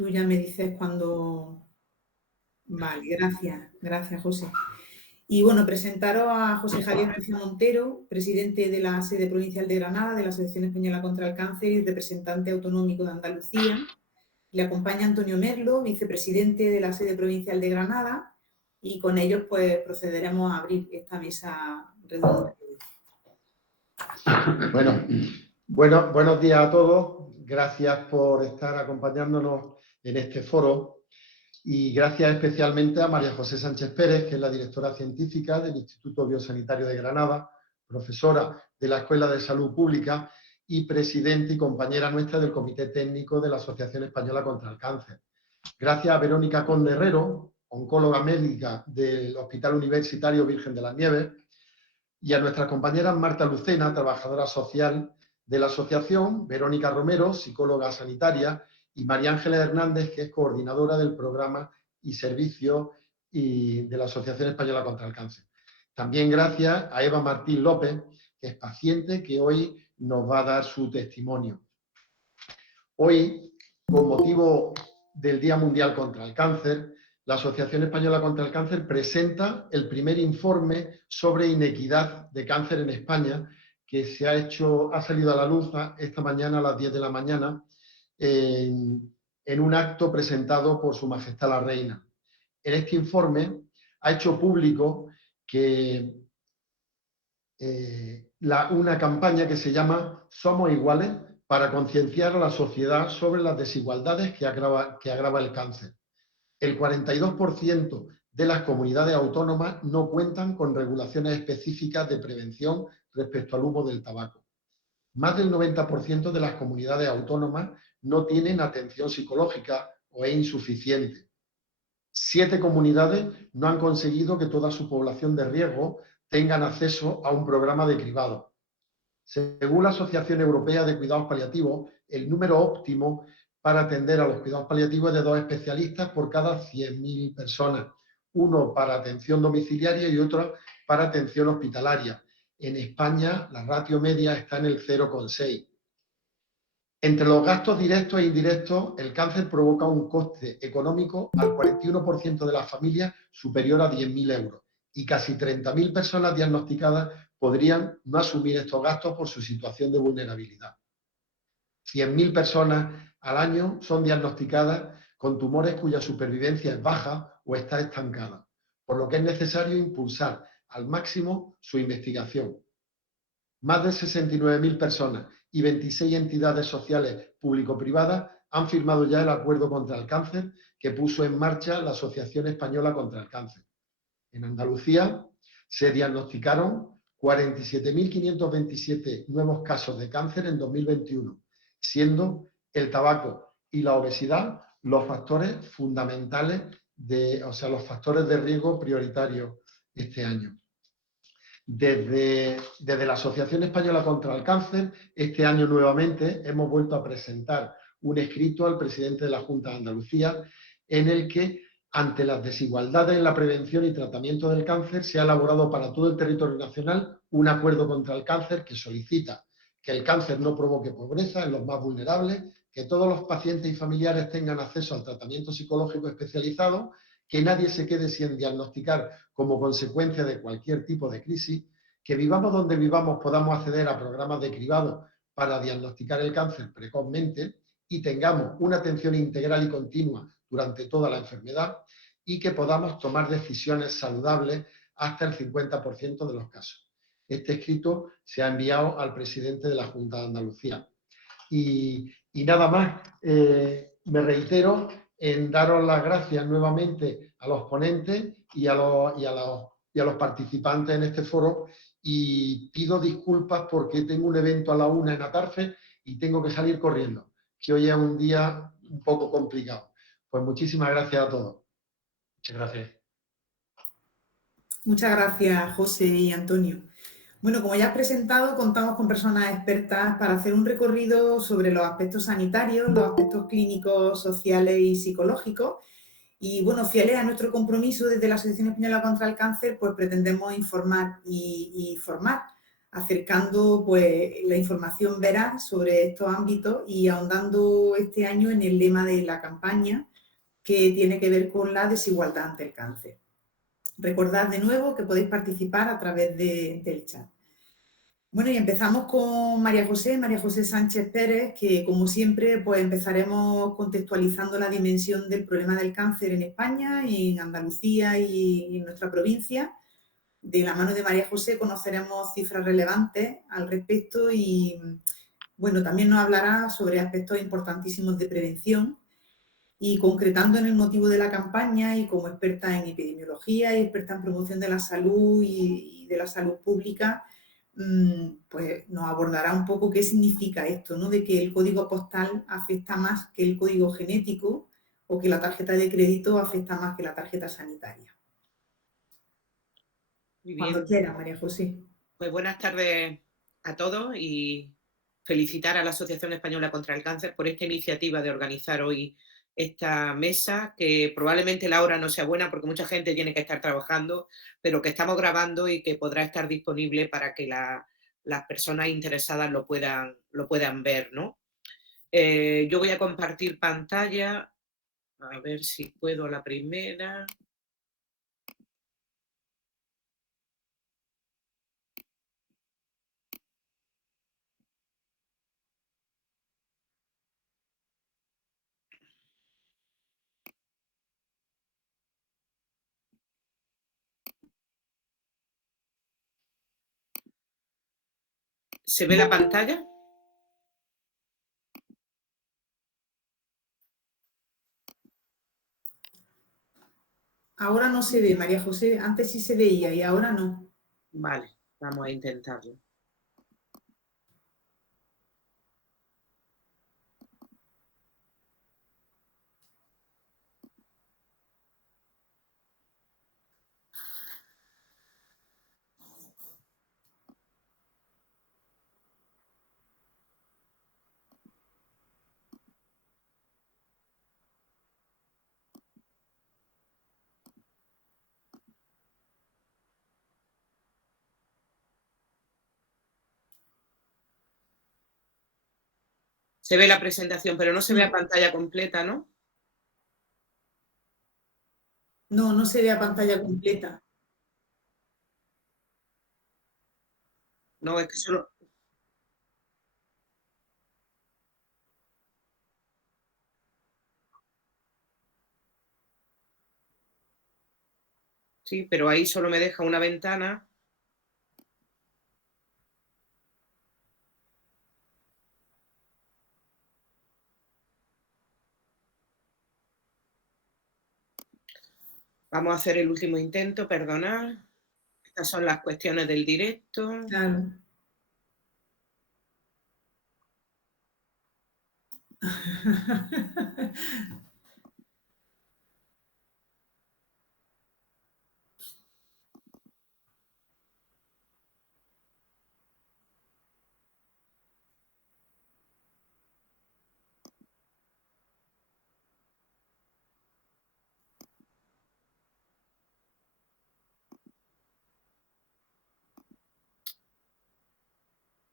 Tú ya me dices cuando... Vale, gracias, José. Y bueno, presentaros a José Javier García Montero, presidente de la sede provincial de Granada, de la Asociación Española contra el Cáncer y representante autonómico de Andalucía. Le acompaña Antonio Merlo, vicepresidente de la sede provincial de Granada, y con ellos pues procederemos a abrir esta mesa redonda. Bueno, buenos días a todos. Gracias por estar acompañándonos en este foro y gracias especialmente a María José Sánchez Pérez, que es la directora científica del Instituto Biosanitario de Granada, profesora de la Escuela de Salud Pública y presidente y compañera nuestra del Comité Técnico de la Asociación Española contra el Cáncer. Gracias a Verónica Conde Herrero, oncóloga médica del Hospital Universitario Virgen de las Nieves, y a nuestras compañeras Marta Lucena, trabajadora social de la asociación, Verónica Romero, psicóloga sanitaria, y María Ángeles Hernández, que es coordinadora del programa y servicio de la Asociación Española contra el Cáncer. También gracias a Eva Martín López, que es paciente, que hoy nos va a dar su testimonio. Hoy, con motivo del Día Mundial contra el Cáncer, la Asociación Española contra el Cáncer presenta el primer informe sobre inequidad de cáncer en España, que ha salido a la luz esta mañana a las 10 de la mañana en un acto presentado por Su Majestad la Reina. En este informe ha hecho público que una campaña que se llama Somos Iguales, para concienciar a la sociedad sobre las desigualdades que agrava el cáncer. El 42% de las comunidades autónomas no cuentan con regulaciones específicas de prevención respecto al humo del tabaco. Más del 90% de las comunidades autónomas no tienen atención psicológica o es insuficiente. 7 comunidades no han conseguido que toda su población de riesgo tengan acceso a un programa de cribado. Según la Asociación Europea de Cuidados Paliativos, el número óptimo para atender a los cuidados paliativos es de 2 especialistas por cada 100.000 personas, uno para atención domiciliaria y otro para atención hospitalaria. En España, la ratio media está en el 0,6. Entre los gastos directos e indirectos, el cáncer provoca un coste económico al 41% de las familias superior a 10.000 euros y casi 30.000 personas diagnosticadas podrían no asumir estos gastos por su situación de vulnerabilidad. 100.000 personas al año son diagnosticadas con tumores cuya supervivencia es baja o está estancada, por lo que es necesario impulsar al máximo su investigación. Más de 69.000 personas y 26 entidades sociales público-privadas han firmado ya el acuerdo contra el cáncer que puso en marcha la Asociación Española contra el Cáncer. En Andalucía se diagnosticaron 47.527 nuevos casos de cáncer en 2021, siendo el tabaco y la obesidad los factores fundamentales, los factores de riesgo prioritarios este año. Desde la Asociación Española contra el Cáncer, este año nuevamente hemos vuelto a presentar un escrito al presidente de la Junta de Andalucía en el que, ante las desigualdades en la prevención y tratamiento del cáncer, se ha elaborado para todo el territorio nacional un acuerdo contra el cáncer que solicita que el cáncer no provoque pobreza en los más vulnerables, que todos los pacientes y familiares tengan acceso al tratamiento psicológico especializado, que nadie se quede sin diagnosticar como consecuencia de cualquier tipo de crisis, que vivamos donde vivamos podamos acceder a programas de cribado para diagnosticar el cáncer precozmente y tengamos una atención integral y continua durante toda la enfermedad y que podamos tomar decisiones saludables hasta el 50% de los casos. Este escrito se ha enviado al presidente de la Junta de Andalucía. Y nada más, me reitero en daros las gracias nuevamente a los ponentes y a los participantes en este foro, y pido disculpas porque tengo un evento a la 1 en Atarfe y tengo que salir corriendo, que hoy es un día un poco complicado. Pues muchísimas gracias a todos. Muchas gracias. Muchas gracias, José y Antonio. Bueno, como ya has presentado, contamos con personas expertas para hacer un recorrido sobre los aspectos sanitarios, los aspectos clínicos, sociales y psicológicos. Y bueno, fieles a nuestro compromiso desde la Asociación Española contra el Cáncer, pues pretendemos informar y formar. acercando pues, la información veraz sobre estos ámbitos y ahondando este año en el lema de la campaña, que tiene que ver con la desigualdad ante el cáncer. Recordad de nuevo que podéis participar a través del chat. Bueno, y empezamos con María José Sánchez Pérez, que como siempre pues empezaremos contextualizando la dimensión del problema del cáncer en España, en Andalucía y en nuestra provincia. De la mano de María José conoceremos cifras relevantes al respecto y, bueno, también nos hablará sobre aspectos importantísimos de prevención y concretando en el motivo de la campaña y como experta en epidemiología y experta en promoción de la salud y de la salud pública, pues nos abordará un poco qué significa esto, ¿no? De que el código postal afecta más que el código genético o que la tarjeta de crédito afecta más que la tarjeta sanitaria. Muy bien. Cuando quiera, María José. Pues buenas tardes a todos y felicitar a la Asociación Española contra el Cáncer por esta iniciativa de organizar hoy esta mesa, que probablemente la hora no sea buena porque mucha gente tiene que estar trabajando, pero que estamos grabando y que podrá estar disponible para que las personas interesadas lo puedan ver, ¿no? Yo voy a compartir pantalla, a ver si puedo la primera. ¿Se ve la pantalla? Ahora no se ve, María José. Antes sí se veía y ahora no. Vale, vamos a intentarlo. Se ve la presentación, pero no se ve a pantalla completa, ¿no? No, no se ve a pantalla completa. No, es que solo... Sí, pero ahí solo me deja una ventana. Vamos a hacer el último intento, perdonad. Estas son las cuestiones del directo. Claro.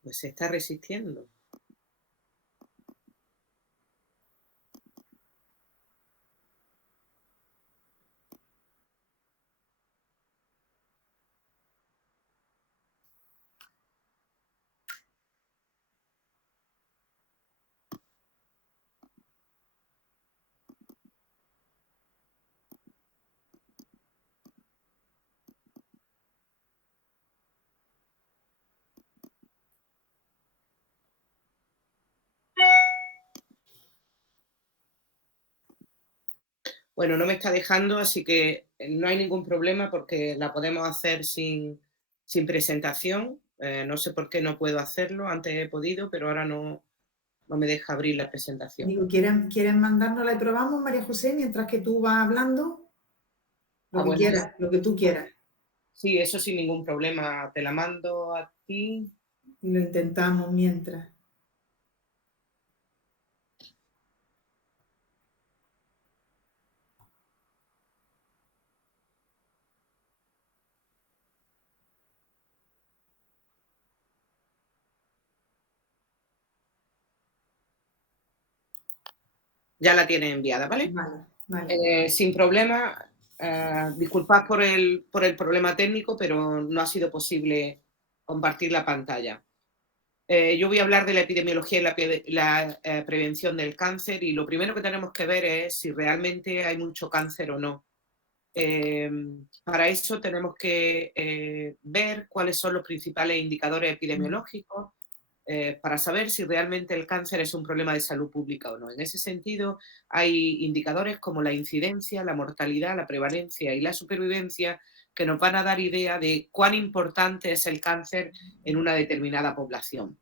Pues se está resistiendo. Bueno, no me está dejando, así que no hay ningún problema porque la podemos hacer sin presentación. No sé por qué no puedo hacerlo. Antes he podido, pero ahora no me deja abrir la presentación. Digo, ¿quieren mandárnosla y probamos, María José, mientras que tú vas hablando? Lo que bueno, quieras, lo que tú quieras. Sí, eso sin ningún problema. Te la mando a ti. Y lo intentamos mientras. Ya la tienes enviada, ¿vale? Vale, vale. Sin problema. Disculpad por el problema técnico, pero no ha sido posible compartir la pantalla. Yo voy a hablar de la epidemiología y la prevención del cáncer, y lo primero que tenemos que ver es si realmente hay mucho cáncer o no. Para eso tenemos que ver cuáles son los principales indicadores epidemiológicos para saber si realmente el cáncer es un problema de salud pública o no. En ese sentido, hay indicadores como la incidencia, la mortalidad, la prevalencia y la supervivencia que nos van a dar idea de cuán importante es el cáncer en una determinada población.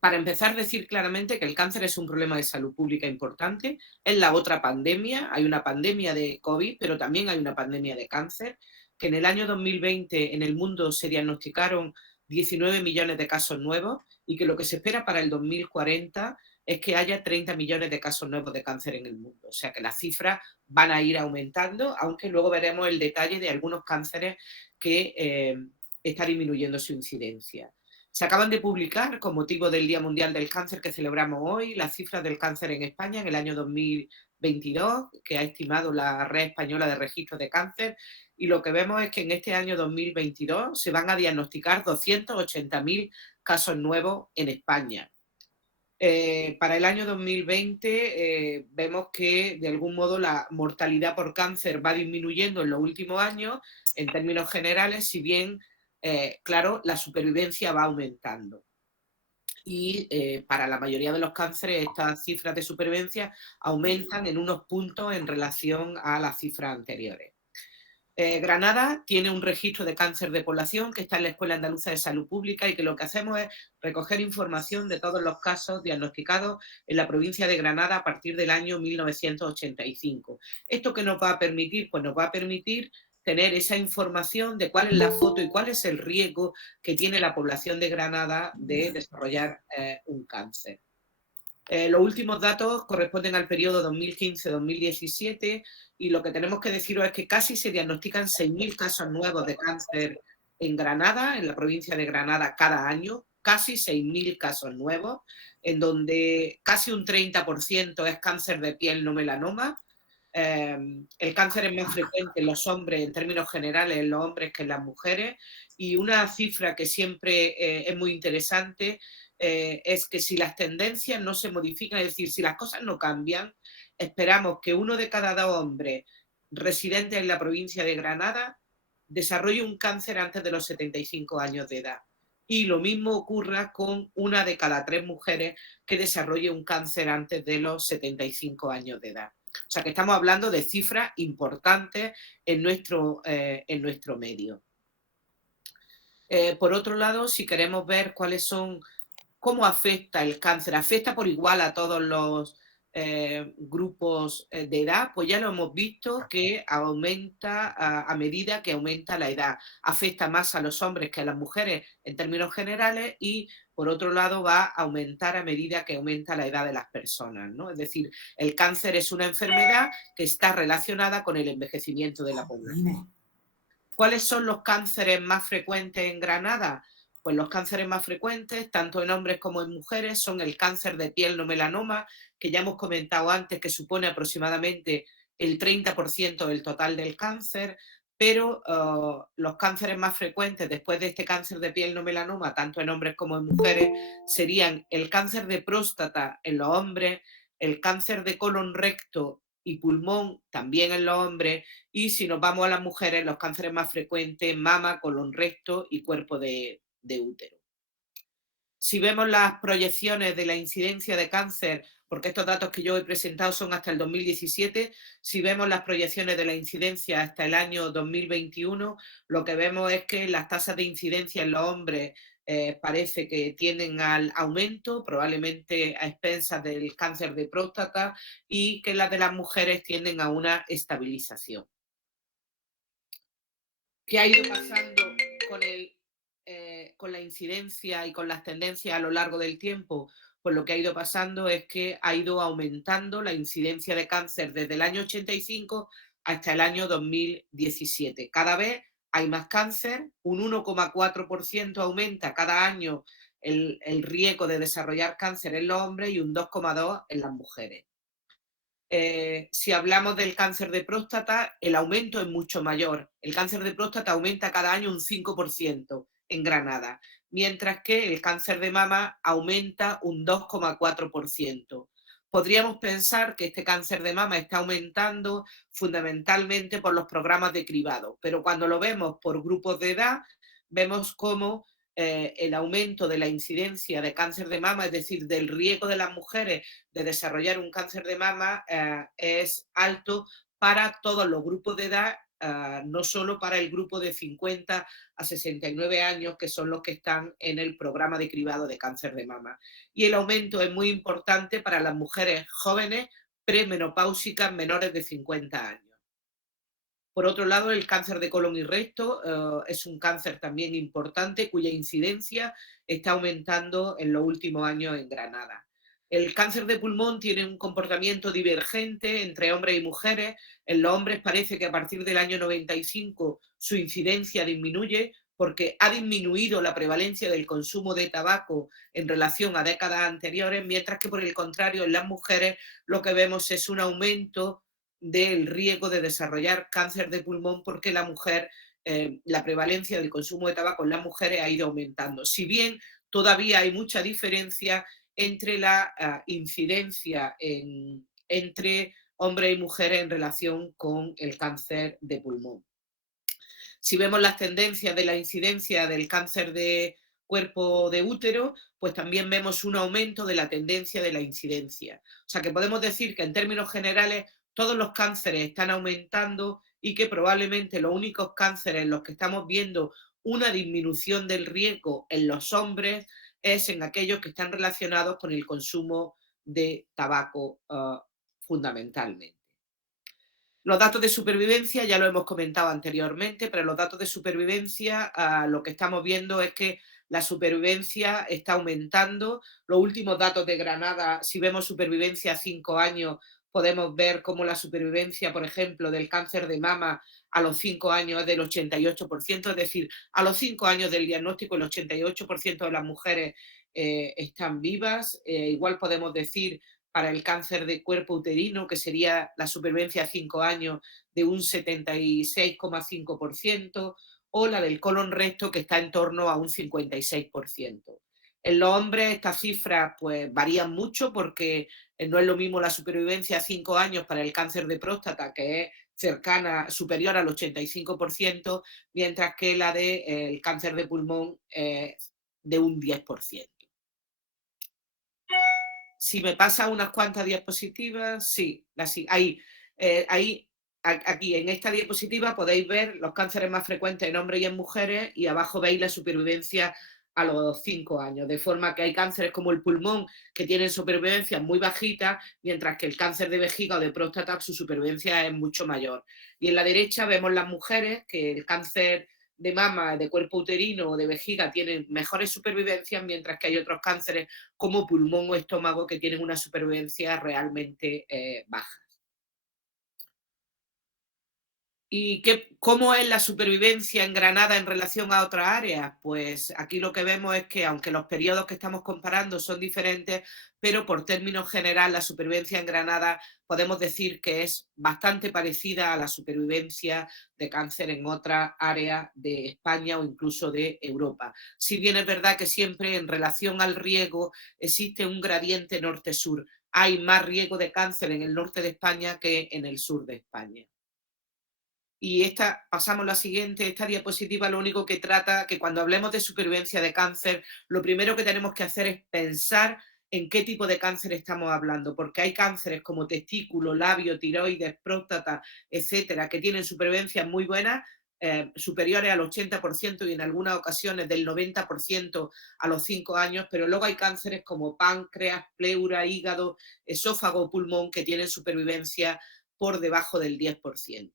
Para empezar, decir claramente que el cáncer es un problema de salud pública importante. Es la otra pandemia. Hay una pandemia de COVID, pero también hay una pandemia de cáncer, que en el año 2020 en el mundo se diagnosticaron 19 millones de casos nuevos y que lo que se espera para el 2040 es que haya 30 millones de casos nuevos de cáncer en el mundo. O sea que las cifras van a ir aumentando, aunque luego veremos el detalle de algunos cánceres que está disminuyendo su incidencia. Se acaban de publicar, con motivo del Día Mundial del Cáncer que celebramos hoy, las cifras del cáncer en España en el año 2022, que ha estimado la Red Española de Registro de Cáncer, y lo que vemos es que en este año 2022 se van a diagnosticar 280.000 casos nuevos en España. Para el año 2020 vemos que de algún modo la mortalidad por cáncer va disminuyendo en los últimos años en términos generales, si bien claro, la supervivencia va aumentando. Y para la mayoría de los cánceres estas cifras de supervivencia aumentan en unos puntos en relación a las cifras anteriores. Granada tiene un registro de cáncer de población que está en la Escuela Andaluza de Salud Pública y que lo que hacemos es recoger información de todos los casos diagnosticados en la provincia de Granada a partir del año 1985. ¿Esto qué nos va a permitir? Pues nos va a permitir tener esa información de cuál es la foto y cuál es el riesgo que tiene la población de Granada de desarrollar un cáncer. Los últimos datos corresponden al periodo 2015-2017 y lo que tenemos que deciros es que casi se diagnostican 6.000 casos nuevos de cáncer en Granada, en la provincia de Granada, cada año, casi 6.000 casos nuevos, en donde casi un 30% es cáncer de piel no melanoma. El cáncer es más frecuente en los hombres, en términos generales, en los hombres que en las mujeres, y una cifra que siempre es muy interesante es que si las tendencias no se modifican, es decir, si las cosas no cambian, esperamos que 1 de cada 2 hombres residentes en la provincia de Granada desarrolle un cáncer antes de los 75 años de edad. Y lo mismo ocurra con 1 de cada 3 mujeres que desarrolle un cáncer antes de los 75 años de edad. O sea que estamos hablando de cifras importantes en nuestro medio. Por otro lado, si queremos ver cómo afecta el cáncer, afecta por igual a todos los grupos de edad, pues ya lo hemos visto que aumenta a medida que aumenta la edad. Afecta más a los hombres que a las mujeres en términos generales y, por otro lado, va a aumentar a medida que aumenta la edad de las personas, ¿no? Es decir, el cáncer es una enfermedad que está relacionada con el envejecimiento de la población. ¿Cuáles son los cánceres más frecuentes en Granada? Pues los cánceres más frecuentes, tanto en hombres como en mujeres, son el cáncer de piel no melanoma, que ya hemos comentado antes que supone aproximadamente el 30% del total del cáncer, pero los cánceres más frecuentes después de este cáncer de piel no melanoma, tanto en hombres como en mujeres, serían el cáncer de próstata en los hombres, el cáncer de colon recto y pulmón también en los hombres, y si nos vamos a las mujeres, los cánceres más frecuentes, mama, colon recto y cuerpo de útero. Si vemos las proyecciones de la incidencia de cáncer, porque estos datos que yo he presentado son hasta el 2017, si vemos las proyecciones de la incidencia hasta el año 2021, lo que vemos es que las tasas de incidencia en los hombres parece que tienden al aumento, probablemente a expensas del cáncer de próstata, y que las de las mujeres tienden a una estabilización. ¿Qué ha ido pasando con la incidencia y con las tendencias a lo largo del tiempo? Pues lo que ha ido pasando es que ha ido aumentando la incidencia de cáncer desde el año 85 hasta el año 2017. Cada vez hay más cáncer, un 1,4% aumenta cada año el riesgo de desarrollar cáncer en los hombres y un 2,2% en las mujeres. si hablamos del cáncer de próstata, el aumento es mucho mayor. El cáncer de próstata aumenta cada año un 5% en Granada, mientras que el cáncer de mama aumenta un 2,4%. Podríamos pensar que este cáncer de mama está aumentando fundamentalmente por los programas de cribado, pero cuando lo vemos por grupos de edad, vemos cómo el aumento de la incidencia de cáncer de mama, es decir, del riesgo de las mujeres de desarrollar un cáncer de mama, es alto para todos los grupos de edad, no solo para el grupo de 50 a 69 años, que son los que están en el programa de cribado de cáncer de mama. Y el aumento es muy importante para las mujeres jóvenes premenopáusicas menores de 50 años. Por otro lado, el cáncer de colon y recto es un cáncer también importante cuya incidencia está aumentando en los últimos años en Granada. El cáncer de pulmón tiene un comportamiento divergente entre hombres y mujeres. En los hombres parece que a partir del año 95 su incidencia disminuye porque ha disminuido la prevalencia del consumo de tabaco en relación a décadas anteriores, mientras que por el contrario en las mujeres lo que vemos es un aumento del riesgo de desarrollar cáncer de pulmón porque la mujer, la prevalencia del consumo de tabaco en las mujeres ha ido aumentando. Si bien todavía hay mucha diferencia entre la incidencia entre hombres y mujeres en relación con el cáncer de pulmón. Si vemos las tendencias de la incidencia del cáncer de cuerpo de útero, pues también vemos un aumento de la tendencia de la incidencia. O sea que podemos decir que en términos generales todos los cánceres están aumentando y que probablemente los únicos cánceres en los que estamos viendo una disminución del riesgo en los hombres es en aquellos que están relacionados con el consumo de tabaco fundamentalmente. Los datos de supervivencia ya lo hemos comentado anteriormente, pero los datos de supervivencia lo que estamos viendo es que la supervivencia está aumentando. Los últimos datos de Granada, si vemos supervivencia a 5 años, podemos ver cómo la supervivencia, por ejemplo, del cáncer de mama a los 5 años es del 88%, es decir, a los 5 años del diagnóstico el 88% de las mujeres están vivas. Igual podemos decir para el cáncer de cuerpo uterino, que sería la supervivencia a 5 años de un 76,5%, o la del colon recto, que está en torno a un 56%. En los hombres estas cifras pues, varían mucho porque no es lo mismo la supervivencia a 5 años para el cáncer de próstata, que es cercana, superior al 85%, mientras que la del cáncer de pulmón es de un 10%. Si me pasa unas cuantas diapositivas, sí, ahí, aquí en esta diapositiva podéis ver los cánceres más frecuentes en hombres y en mujeres y abajo veis la supervivencia a los 5 años, de forma que hay cánceres como el pulmón que tienen supervivencia muy bajita, mientras que el cáncer de vejiga o de próstata su supervivencia es mucho mayor. Y en la derecha vemos las mujeres que el cáncer de mama, de cuerpo uterino o de vejiga tienen mejores supervivencias, mientras que hay otros cánceres como pulmón o estómago que tienen una supervivencia realmente baja. ¿Y cómo es la supervivencia en Granada en relación a otras áreas? Pues aquí lo que vemos es que aunque los periodos que estamos comparando son diferentes, pero por términos general la supervivencia en Granada podemos decir que es bastante parecida a la supervivencia de cáncer en otras áreas de España o incluso de Europa. Si bien es verdad que siempre en relación al riesgo existe un gradiente norte-sur. Hay más riesgo de cáncer en el norte de España que en el sur de España. Y pasamos a la siguiente, esta diapositiva lo único que trata, que cuando hablemos de supervivencia de cáncer, lo primero que tenemos que hacer es pensar en qué tipo de cáncer estamos hablando, porque hay cánceres como testículo, labio, tiroides, próstata, etcétera, que tienen supervivencias muy buenas, superiores al 80% y en algunas ocasiones del 90% a los 5 años, pero luego hay cánceres como páncreas, pleura, hígado, esófago, pulmón, que tienen supervivencia por debajo del 10%.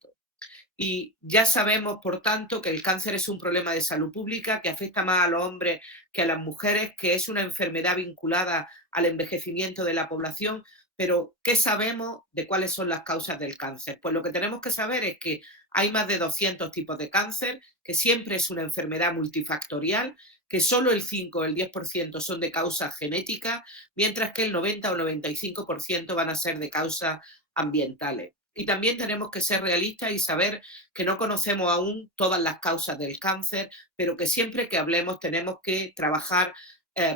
Y ya sabemos, por tanto, que el cáncer es un problema de salud pública que afecta más a los hombres que a las mujeres, que es una enfermedad vinculada al envejecimiento de la población. Pero, ¿qué sabemos de cuáles son las causas del cáncer? Pues lo que tenemos que saber es que hay más de 200 tipos de cáncer, que siempre es una enfermedad multifactorial, que solo el 5 o el 10% son de causa genética, mientras que el 90 o 95% van a ser de causa ambientales. Y también tenemos que ser realistas y saber que no conocemos aún todas las causas del cáncer, pero que siempre que hablemos tenemos que trabajar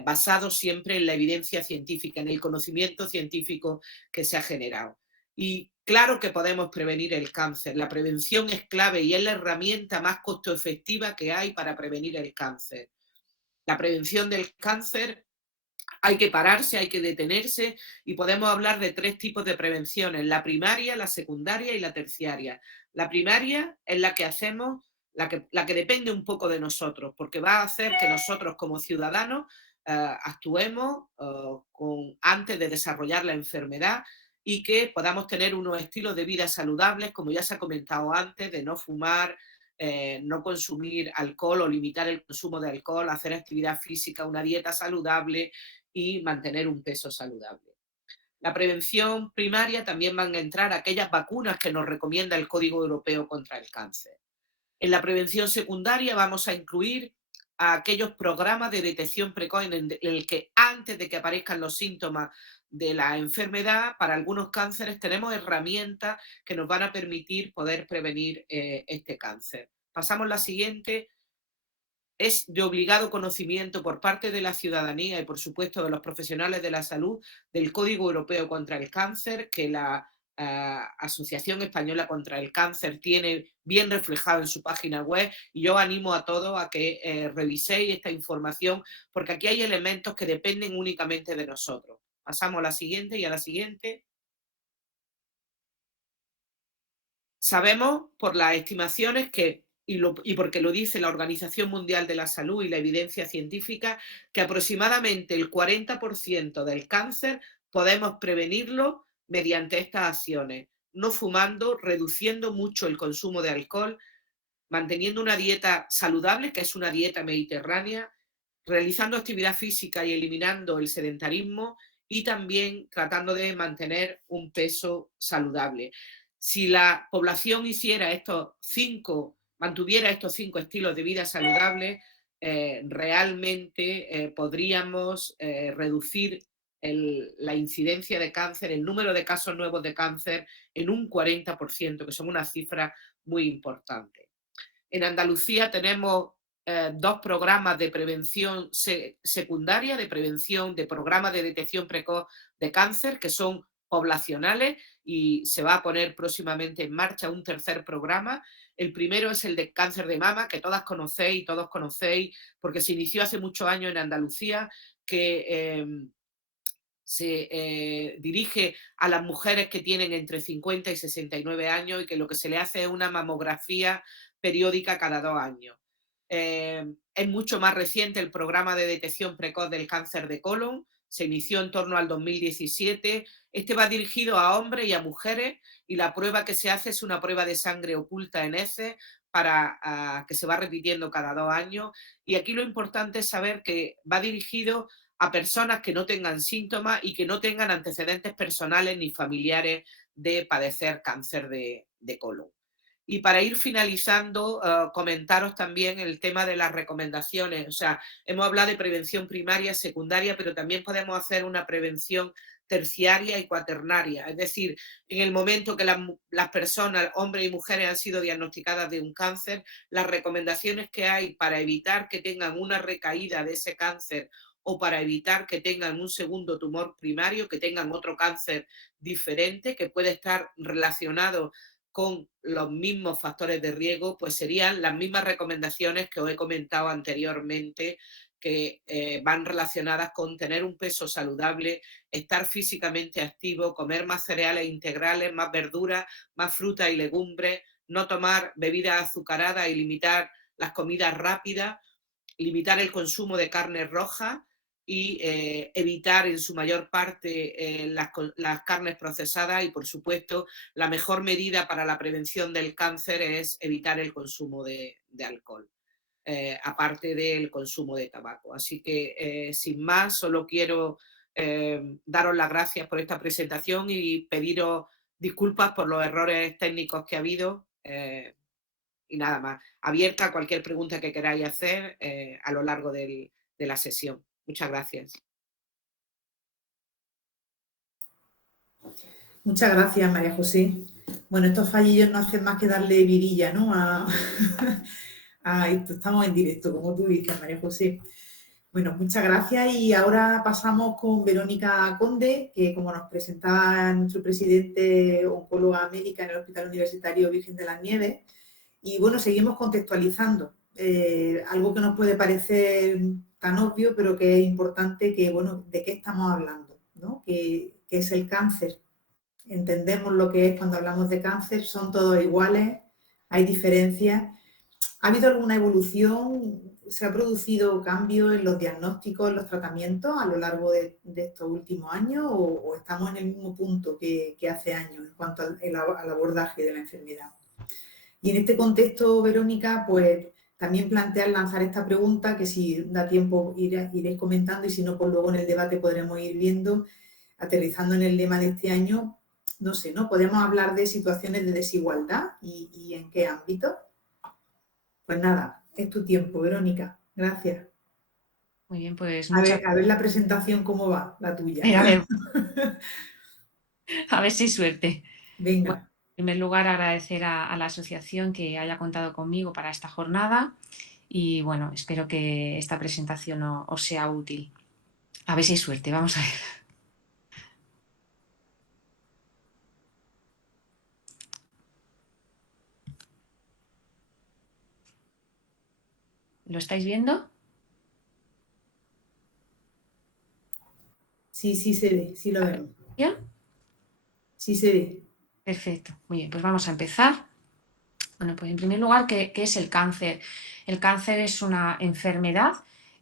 basados siempre en la evidencia científica, en el conocimiento científico que se ha generado. Y claro que podemos prevenir el cáncer. La prevención es clave y es la herramienta más costo efectiva que hay para prevenir el cáncer. La prevención del cáncer hay que pararse, hay que detenerse y podemos hablar de 3 tipos de prevenciones, la primaria, la secundaria y la terciaria. La primaria es la que hacemos, la que depende un poco de nosotros, porque va a hacer que nosotros como ciudadanos actuemos antes de desarrollar la enfermedad y que podamos tener unos estilos de vida saludables, como ya se ha comentado antes, de no fumar, no consumir alcohol o limitar el consumo de alcohol, hacer actividad física, una dieta saludable y mantener un peso saludable. La prevención primaria también van a entrar aquellas vacunas que nos recomienda el Código Europeo contra el Cáncer. En la prevención secundaria vamos a incluir a aquellos programas de detección precoz en el que antes de que aparezcan los síntomas de la enfermedad, para algunos cánceres tenemos herramientas que nos van a permitir poder prevenir este cáncer. Pasamos a la siguiente. Es de obligado conocimiento por parte de la ciudadanía y, por supuesto, de los profesionales de la salud del Código Europeo contra el Cáncer, que la Asociación Española contra el Cáncer tiene bien reflejado en su página web, y yo animo a todos a que reviséis esta información, porque aquí hay elementos que dependen únicamente de nosotros. Pasamos a la siguiente y a la siguiente. Sabemos por las estimaciones que, y porque lo dice la Organización Mundial de la Salud y la evidencia científica, que aproximadamente el 40% del cáncer podemos prevenirlo mediante estas acciones, no fumando, reduciendo mucho el consumo de alcohol, manteniendo una dieta saludable, que es una dieta mediterránea, realizando actividad física y eliminando el sedentarismo, y también tratando de mantener un peso saludable. Si la población mantuviera estos 5 estilos de vida saludables, realmente podríamos reducir la incidencia de cáncer, el número de casos nuevos de cáncer en un 40%, que son una cifra muy importante. En Andalucía tenemos 2 programas de prevención secundaria, de prevención de programas de detección precoz de cáncer, que son poblacionales, y se va a poner próximamente en marcha un 3er programa. El primero es el de cáncer de mama, que todas conocéis y todos conocéis, porque se inició hace muchos años en Andalucía, que se dirige a las mujeres que tienen entre 50 y 69 años y que lo que se le hace es una mamografía periódica cada 2 años. Es mucho más reciente el programa de detección precoz del cáncer de colon, se inició en torno al 2017. Este va dirigido a hombres y a mujeres, y la prueba que se hace es una prueba de sangre oculta en heces que se va repitiendo cada 2 años. Y aquí lo importante es saber que va dirigido a personas que no tengan síntomas y que no tengan antecedentes personales ni familiares de padecer cáncer de colon. Y para ir finalizando, comentaros también el tema de las recomendaciones. O sea, hemos hablado de prevención primaria, secundaria, pero también podemos hacer una prevención terciaria y cuaternaria. Es decir, en el momento que las personas, hombres y mujeres, han sido diagnosticadas de un cáncer, las recomendaciones que hay para evitar que tengan una recaída de ese cáncer o para evitar que tengan un segundo tumor primario, que tengan otro cáncer diferente, que puede estar relacionado con los mismos factores de riesgo, pues serían las mismas recomendaciones que os he comentado anteriormente, que van relacionadas con tener un peso saludable, estar físicamente activo, comer más cereales integrales, más verduras, más frutas y legumbres, no tomar bebidas azucaradas y limitar las comidas rápidas, limitar el consumo de carne roja y evitar en su mayor parte las carnes procesadas, y, por supuesto, la mejor medida para la prevención del cáncer es evitar el consumo de alcohol, aparte del consumo de tabaco. Así que, sin más, solo quiero daros las gracias por esta presentación y pediros disculpas por los errores técnicos que ha habido. Y nada más, abierta a cualquier pregunta que queráis hacer a lo largo de la sesión. Muchas gracias. Muchas gracias, María José. Bueno, estos fallillos no hacen más que darle vidilla, ¿no? A esto. Estamos en directo, como tú dices, María José. Bueno, muchas gracias y ahora pasamos con Verónica Conde, que como nos presentaba nuestro presidente, oncóloga médica en el Hospital Universitario Virgen de las Nieves. Y bueno, seguimos contextualizando. Algo que nos puede parecer tan obvio, pero que es importante que, bueno, ¿de qué estamos hablando? ¿No? ¿Qué es el cáncer? Entendemos lo que es cuando hablamos de cáncer, son todos iguales, hay diferencias. ¿Ha habido alguna evolución? ¿Se ha producido cambio en los diagnósticos, en los tratamientos a lo largo de estos últimos años o estamos en el mismo punto que hace años en cuanto al abordaje de la enfermedad? Y en este contexto, Verónica, pues también plantear lanzar esta pregunta que si da tiempo iréis comentando y si no, pues luego en el debate podremos ir viendo, aterrizando en el lema de este año, no sé, ¿no? ¿Podemos hablar de situaciones de desigualdad y en qué ámbito? Pues nada, es tu tiempo, Verónica. Gracias. Muy bien, pues A ver la presentación cómo va, la tuya. A ver si hay suerte. Bueno, Venga. en primer lugar, agradecer a la asociación que haya contado conmigo para esta jornada y bueno, espero que esta presentación os sea útil. A ver si hay suerte, vamos a ver. ¿Lo estáis viendo? Sí, sí se ve, sí lo vemos. ¿Ya? Sí se ve. Perfecto. Muy bien, pues vamos a empezar. Bueno, pues en primer lugar, ¿qué es el cáncer? El cáncer es una enfermedad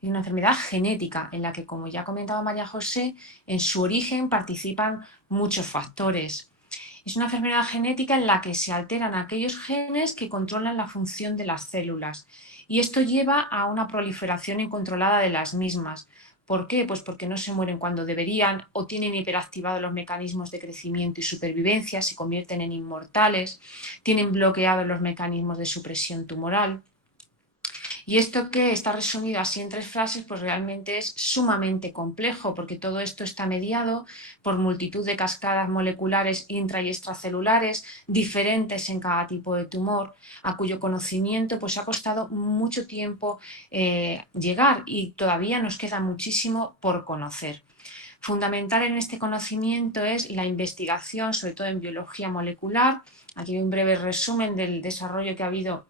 y una enfermedad genética en la que, como ya ha comentado María José, en su origen participan muchos factores. Es una enfermedad genética en la que se alteran aquellos genes que controlan la función de las células y esto lleva a una proliferación incontrolada de las mismas. ¿Por qué? Pues porque no se mueren cuando deberían o tienen hiperactivados los mecanismos de crecimiento y supervivencia, se convierten en inmortales, tienen bloqueados los mecanismos de supresión tumoral. Y esto que está resumido así en 3 frases, pues realmente es sumamente complejo, porque todo esto está mediado por multitud de cascadas moleculares intra y extracelulares diferentes en cada tipo de tumor, a cuyo conocimiento pues ha costado mucho tiempo llegar y todavía nos queda muchísimo por conocer. Fundamental en este conocimiento es la investigación, sobre todo en biología molecular. Aquí hay un breve resumen del desarrollo que ha habido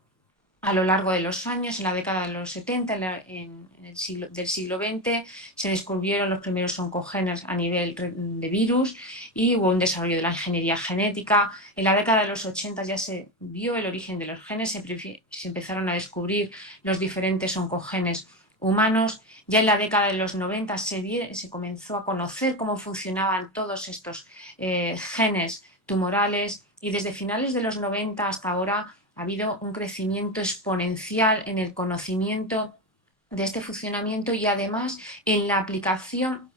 a lo largo de los años. En la década de los 70, del siglo XX, se descubrieron los primeros oncogenes a nivel de virus y hubo un desarrollo de la ingeniería genética. En la década de los 80 ya se vio el origen de los genes, se empezaron a descubrir los diferentes oncogenes humanos. Ya en la década de los 90 se comenzó a conocer cómo funcionaban todos estos genes tumorales y desde finales de los 90 hasta ahora ha habido un crecimiento exponencial en el conocimiento de este funcionamiento y además en la aplicación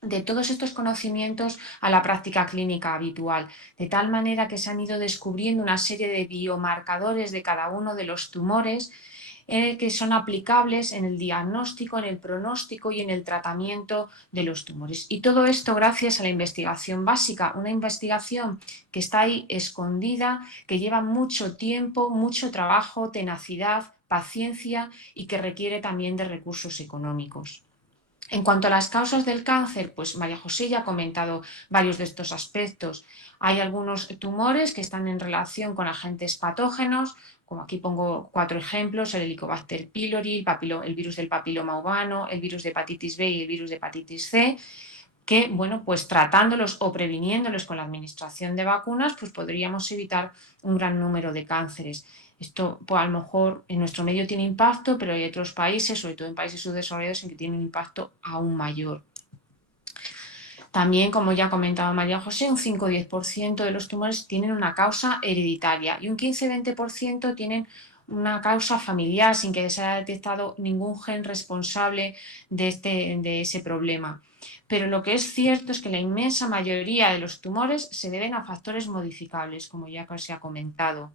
de todos estos conocimientos a la práctica clínica habitual, de tal manera que se han ido descubriendo una serie de biomarcadores de cada uno de los tumores que son aplicables en el diagnóstico, en el pronóstico y en el tratamiento de los tumores. Y todo esto gracias a la investigación básica, una investigación que está ahí escondida, que lleva mucho tiempo, mucho trabajo, tenacidad, paciencia y que requiere también de recursos económicos. En cuanto a las causas del cáncer, pues María José ya ha comentado varios de estos aspectos. Hay algunos tumores que están en relación con agentes patógenos, como aquí pongo 4 ejemplos: el Helicobacter pylori, el virus del papiloma humano, el virus de hepatitis B y el virus de hepatitis C, que, bueno, pues tratándolos o previniéndolos con la administración de vacunas, pues podríamos evitar un gran número de cánceres. Esto, pues, a lo mejor en nuestro medio tiene impacto, pero hay otros países, sobre todo en países subdesarrollados, en que tiene un impacto aún mayor. También, como ya ha comentado María José, un 5 o 10% de los tumores tienen una causa hereditaria y un 15-20% tienen una causa familiar sin que se haya detectado ningún gen responsable de ese problema. Pero lo que es cierto es que la inmensa mayoría de los tumores se deben a factores modificables, como ya se ha comentado.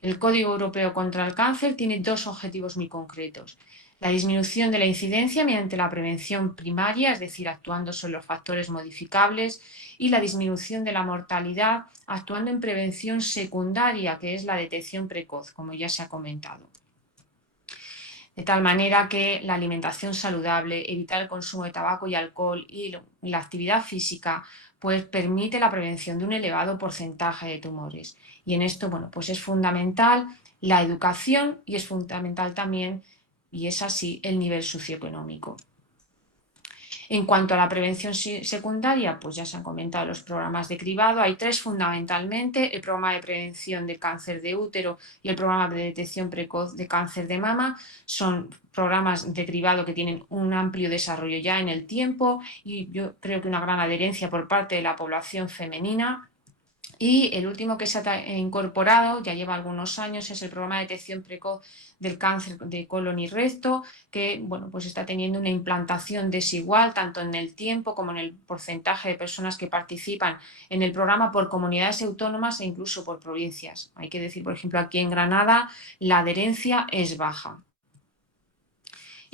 El Código Europeo contra el Cáncer tiene 2 objetivos muy concretos. La disminución de la incidencia mediante la prevención primaria, es decir, actuando sobre los factores modificables, y la disminución de la mortalidad actuando en prevención secundaria, que es la detección precoz, como ya se ha comentado. De tal manera que la alimentación saludable, evitar el consumo de tabaco y alcohol y la actividad física, pues permite la prevención de un elevado porcentaje de tumores. Y en esto, bueno, pues es fundamental la educación y es fundamental también, y es así, el nivel socioeconómico. En cuanto a la prevención secundaria, pues ya se han comentado los programas de cribado. Hay tres fundamentalmente: el programa de prevención de cáncer de útero y el programa de detección precoz de cáncer de mama. Son programas de cribado que tienen un amplio desarrollo ya en el tiempo y yo creo que una gran adherencia por parte de la población femenina. Y el último que se ha incorporado, ya lleva algunos años, es el programa de detección precoz del cáncer de colon y recto, que bueno, pues está teniendo una implantación desigual tanto en el tiempo como en el porcentaje de personas que participan en el programa por comunidades autónomas e incluso por provincias. Hay que decir, por ejemplo, aquí en Granada la adherencia es baja.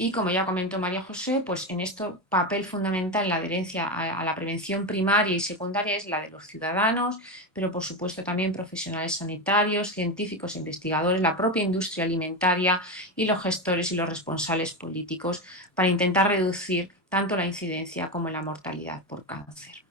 Y como ya comentó María José, pues en esto papel fundamental en la adherencia a la prevención primaria y secundaria es la de los ciudadanos, pero por supuesto también profesionales sanitarios, científicos, investigadores, la propia industria alimentaria y los gestores y los responsables políticos para intentar reducir tanto la incidencia como la mortalidad por cáncer.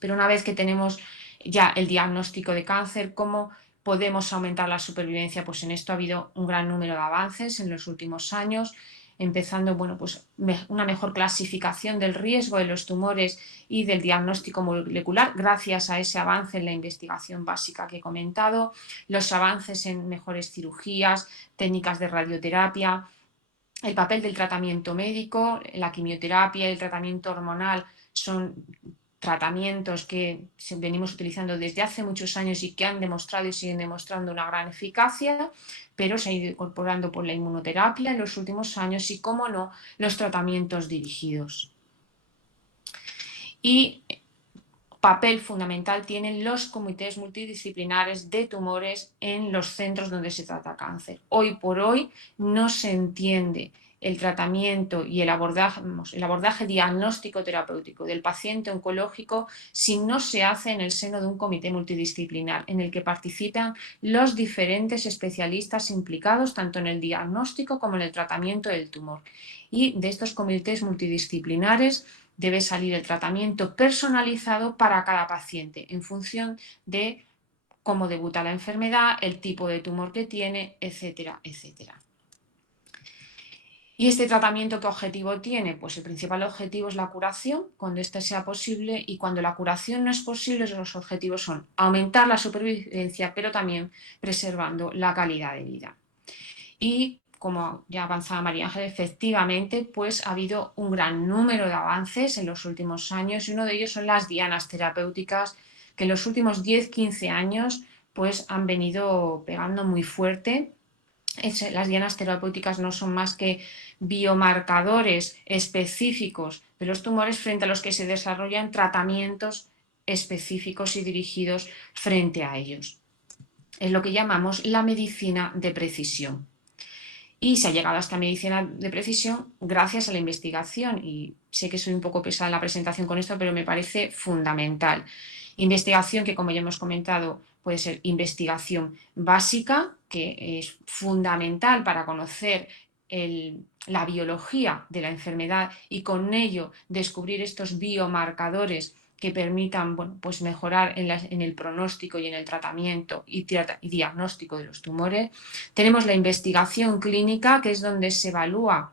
Pero una vez que tenemos ya el diagnóstico de cáncer, ¿cómo podemos aumentar la supervivencia? Pues en esto ha habido un gran número de avances en los últimos años, empezando pues una mejor clasificación del riesgo de los tumores y del diagnóstico molecular gracias a ese avance en la investigación básica que he comentado, los avances en mejores cirugías, técnicas de radioterapia, el papel del tratamiento médico, la quimioterapia y el tratamiento hormonal son tratamientos que venimos utilizando desde hace muchos años y que han demostrado y siguen demostrando una gran eficacia, pero se ha ido incorporando por la inmunoterapia en los últimos años y, cómo no, los tratamientos dirigidos. Y papel fundamental tienen los comités multidisciplinares de tumores en los centros donde se trata cáncer. Hoy por hoy no se entiende el tratamiento y el abordaje diagnóstico terapéutico del paciente oncológico si no se hace en el seno de un comité multidisciplinar en el que participan los diferentes especialistas implicados tanto en el diagnóstico como en el tratamiento del tumor. Y de estos comités multidisciplinares debe salir el tratamiento personalizado para cada paciente en función de cómo debuta la enfermedad, el tipo de tumor que tiene, etcétera, etcétera. ¿Y este tratamiento qué objetivo tiene? Pues el principal objetivo es la curación, cuando ésta sea posible, y cuando la curación no es posible, los objetivos son aumentar la supervivencia, pero también preservando la calidad de vida. Y como ya avanzaba María Ángel, efectivamente, pues ha habido un gran número de avances en los últimos años y uno de ellos son las dianas terapéuticas que en los últimos 10-15 años pues han venido pegando muy fuerte. Las dianas terapéuticas no son más que biomarcadores específicos de los tumores frente a los que se desarrollan tratamientos específicos y dirigidos frente a ellos. Es lo que llamamos la medicina de precisión. Y se ha llegado a esta medicina de precisión gracias a la investigación. Y sé que soy un poco pesada en la presentación con esto, pero me parece fundamental. Investigación que, como ya hemos comentado, puede ser investigación básica, que es fundamental para conocer la biología de la enfermedad y con ello descubrir estos biomarcadores que permitan pues mejorar en el pronóstico y en el tratamiento y diagnóstico de los tumores. Tenemos la investigación clínica, que es donde se evalúa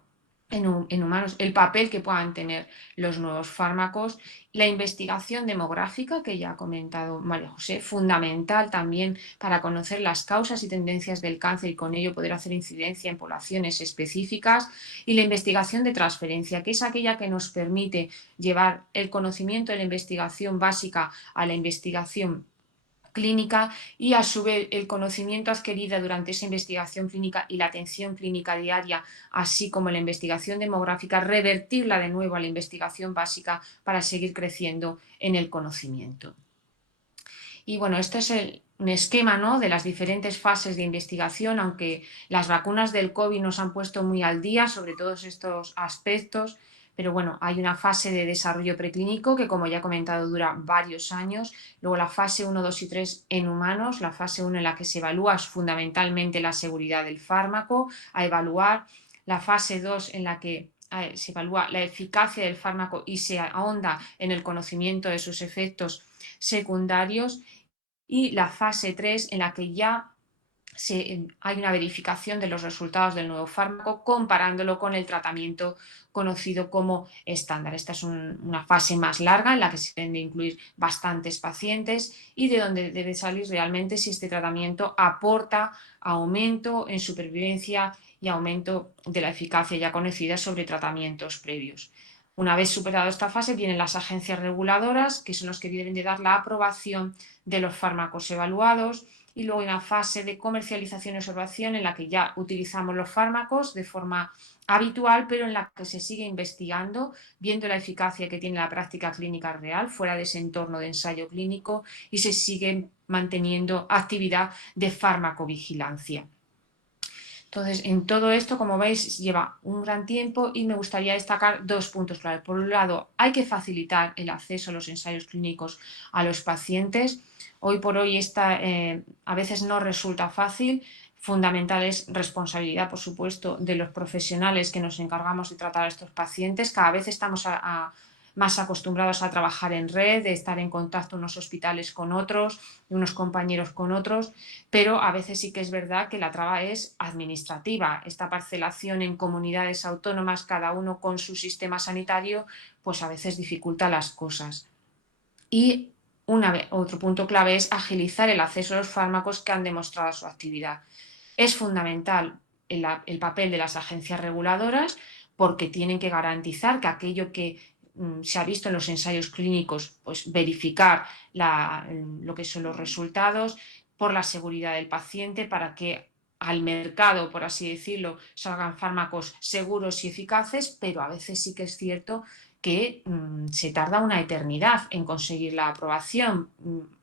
en humanos el papel que puedan tener los nuevos fármacos. La investigación demográfica, que ya ha comentado María José, fundamental también para conocer las causas y tendencias del cáncer y con ello poder hacer incidencia en poblaciones específicas. Y la investigación de transferencia, que es aquella que nos permite llevar el conocimiento de la investigación básica a la investigación clínica y a su vez el conocimiento adquirido durante esa investigación clínica y la atención clínica diaria, así como la investigación demográfica, revertirla de nuevo a la investigación básica para seguir creciendo en el conocimiento. Y bueno, este es un esquema, ¿no?, de las diferentes fases de investigación, aunque las vacunas del COVID nos han puesto muy al día sobre todos estos aspectos. Pero bueno, hay una fase de desarrollo preclínico que, como ya he comentado, dura varios años. Luego la fase 1, 2 y 3 en humanos. La fase 1 en la que se evalúa fundamentalmente la seguridad del fármaco a evaluar. La fase 2 en la que se evalúa la eficacia del fármaco y se ahonda en el conocimiento de sus efectos secundarios. Y la fase 3 en la que ya hay una verificación de los resultados del nuevo fármaco comparándolo con el tratamiento conocido como estándar. Esta es una fase más larga en la que se deben de incluir bastantes pacientes y de donde debe salir realmente si este tratamiento aporta aumento en supervivencia y aumento de la eficacia ya conocida sobre tratamientos previos. Una vez superado esta fase vienen las agencias reguladoras, que son los que deben de dar la aprobación de los fármacos evaluados. Y luego hay una fase de comercialización y observación en la que ya utilizamos los fármacos de forma habitual, pero en la que se sigue investigando, viendo la eficacia que tiene la práctica clínica real fuera de ese entorno de ensayo clínico, y se sigue manteniendo actividad de farmacovigilancia. Entonces, en todo esto, como veis, lleva un gran tiempo y me gustaría destacar dos puntos clave. Por un lado, hay que facilitar el acceso a los ensayos clínicos a los pacientes. Hoy por hoy a veces no resulta fácil. Fundamental es responsabilidad, por supuesto, de los profesionales que nos encargamos de tratar a estos pacientes. Cada vez estamos más acostumbrados a trabajar en red, de estar en contacto unos hospitales con otros, unos compañeros con otros, pero a veces sí que es verdad que la traba es administrativa. Esta parcelación en comunidades autónomas, cada uno con su sistema sanitario, pues a veces dificulta las cosas. Y otro punto clave es agilizar el acceso a los fármacos que han demostrado su actividad. Es fundamental el papel de las agencias reguladoras porque tienen que garantizar que aquello que se ha visto en los ensayos clínicos, pues verificar lo que son los resultados por la seguridad del paciente para que al mercado, por así decirlo, salgan fármacos seguros y eficaces, pero a veces sí que es cierto que se tarda una eternidad en conseguir la aprobación,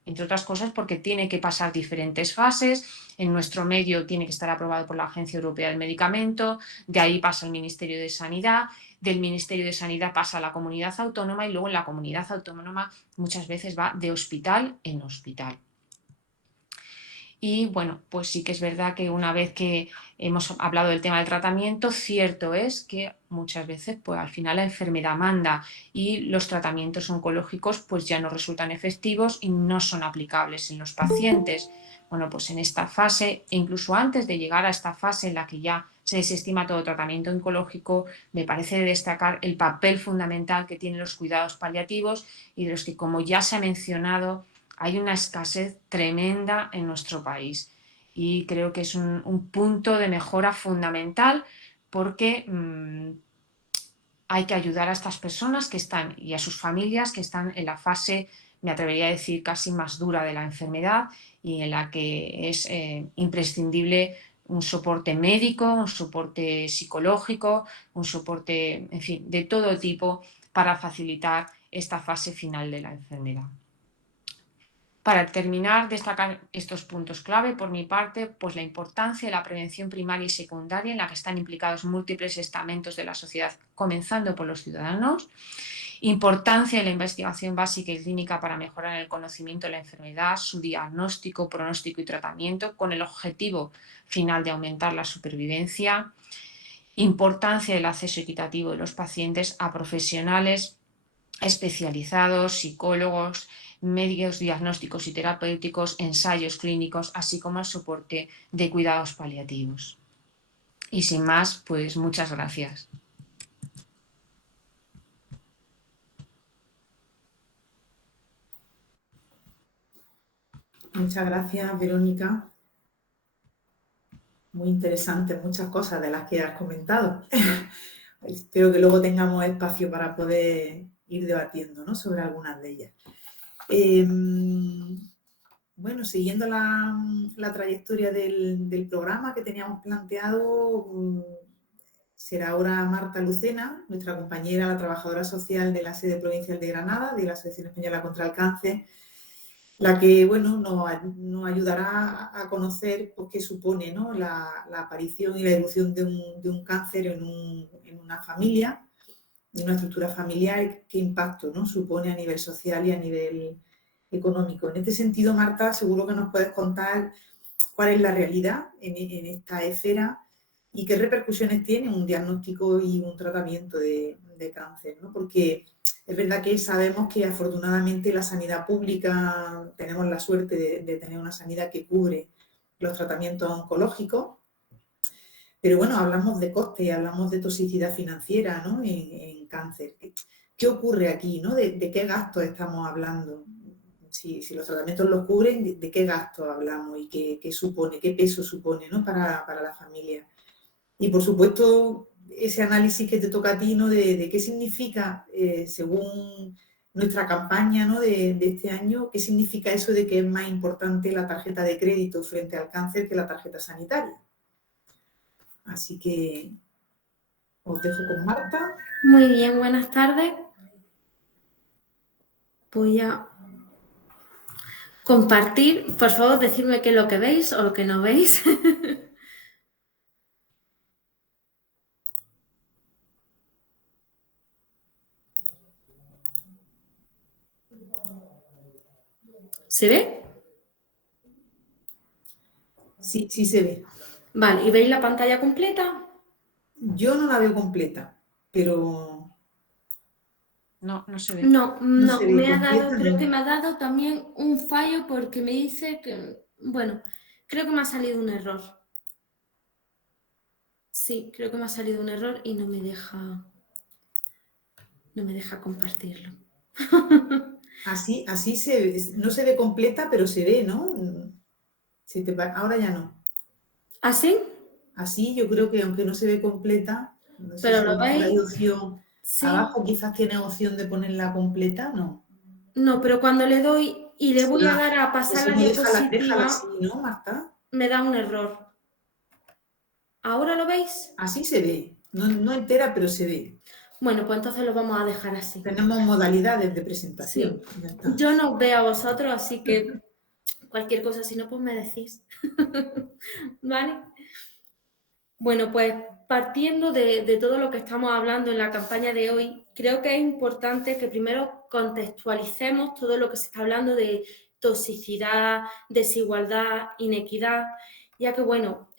entre otras cosas porque tiene que pasar diferentes fases. En nuestro medio tiene que estar aprobado por la Agencia Europea del Medicamento, de ahí pasa al Ministerio de Sanidad, del Ministerio de Sanidad pasa a la comunidad autónoma y luego en la comunidad autónoma muchas veces va de hospital en hospital. Y bueno, pues sí que es verdad que una vez que hemos hablado del tema del tratamiento, cierto es que muchas veces pues al final la enfermedad manda y los tratamientos oncológicos pues ya no resultan efectivos y no son aplicables en los pacientes. Bueno, pues en esta fase, e incluso antes de llegar a esta fase en la que ya se desestima todo tratamiento oncológico, me parece destacar el papel fundamental que tienen los cuidados paliativos y de los que, como ya se ha mencionado, hay una escasez tremenda en nuestro país y creo que es un punto de mejora fundamental porque hay que ayudar a estas personas que están y a sus familias que están en la fase, me atrevería a decir, casi más dura de la enfermedad y en la que es imprescindible un soporte médico, un soporte psicológico, un soporte, en fin, de todo tipo para facilitar esta fase final de la enfermedad. Para terminar, destacar estos puntos clave por mi parte, pues la importancia de la prevención primaria y secundaria en la que están implicados múltiples estamentos de la sociedad, comenzando por los ciudadanos. Importancia de la investigación básica y clínica para mejorar el conocimiento de la enfermedad, su diagnóstico, pronóstico y tratamiento, con el objetivo final de aumentar la supervivencia. Importancia del acceso equitativo de los pacientes a profesionales especializados, psicólogos, médicos diagnósticos y terapéuticos, ensayos clínicos, así como el soporte de cuidados paliativos. Y sin más, pues muchas gracias. Muchas gracias, Verónica. Muy interesantes muchas cosas de las que has comentado. Espero que luego tengamos espacio para poder ir debatiendo, ¿no?, sobre algunas de ellas. Bueno, siguiendo la trayectoria del programa que teníamos planteado, será ahora Marta Lucena, nuestra compañera, la trabajadora social de la sede provincial de Granada, de la Asociación Española contra el Cáncer, la que bueno, nos ayudará a conocer pues, qué supone, ¿no? la aparición y la evolución de un cáncer en una familia, de una estructura familiar, y qué impacto, ¿no? supone a nivel social y a nivel económico. En este sentido, Marta, seguro que nos puedes contar cuál es la realidad en esta esfera y qué repercusiones tiene un diagnóstico y un tratamiento de cáncer, ¿no? Porque es verdad que sabemos que afortunadamente la sanidad pública, tenemos la suerte de tener una sanidad que cubre los tratamientos oncológicos, pero bueno, hablamos de coste, hablamos de toxicidad financiera, ¿no? en cáncer. ¿Qué ocurre aquí, ¿no? ¿De qué gastos estamos hablando? Si los tratamientos los cubren, ¿de qué gastos hablamos y qué supone, qué peso supone, ¿no? para la familia? Y por supuesto, ese análisis que te toca a ti, ¿no? de qué significa, según nuestra campaña, ¿no? de este año, qué significa eso de que es más importante la tarjeta de crédito frente al cáncer que la tarjeta sanitaria. Así que os dejo con Marta. Muy bien, buenas tardes. Voy a compartir. Por favor, decidme qué es lo que veis o lo que no veis. ¿Se ve? Sí, sí se ve. Vale, ¿y veis la pantalla completa? Yo no la veo completa, pero No, no se ve. No, se ve me ha completa, dado, creo no. que me ha dado también un fallo porque me dice que, bueno, creo que me ha salido un error. Sí, creo que me ha salido un error y no me deja compartirlo. Así se ve, no se ve completa, pero se ve, ¿no? Ahora ya no. ¿Así? Así yo creo que aunque no se ve completa, no sé Pero si a lo lo mejor hay veis. opción. Sí. Abajo quizás tiene opción de ponerla completa, ¿no? No, pero cuando le doy y le voy a dar a Pues pasar si la no, déjala diapositiva, así, ¿no, Marta? me da un error. ¿Ahora lo veis? Así se ve. No entera, pero se ve. Bueno, pues entonces lo vamos a dejar así. Tenemos modalidades de Sí. presentación. Ya está. Yo no os veo a vosotros, así que cualquier cosa, si no, pues me decís. ¿Vale? Bueno, pues partiendo de todo lo que estamos hablando en la campaña de hoy, creo que es importante que primero contextualicemos todo lo que se está hablando de toxicidad, desigualdad, inequidad, ya que, bueno,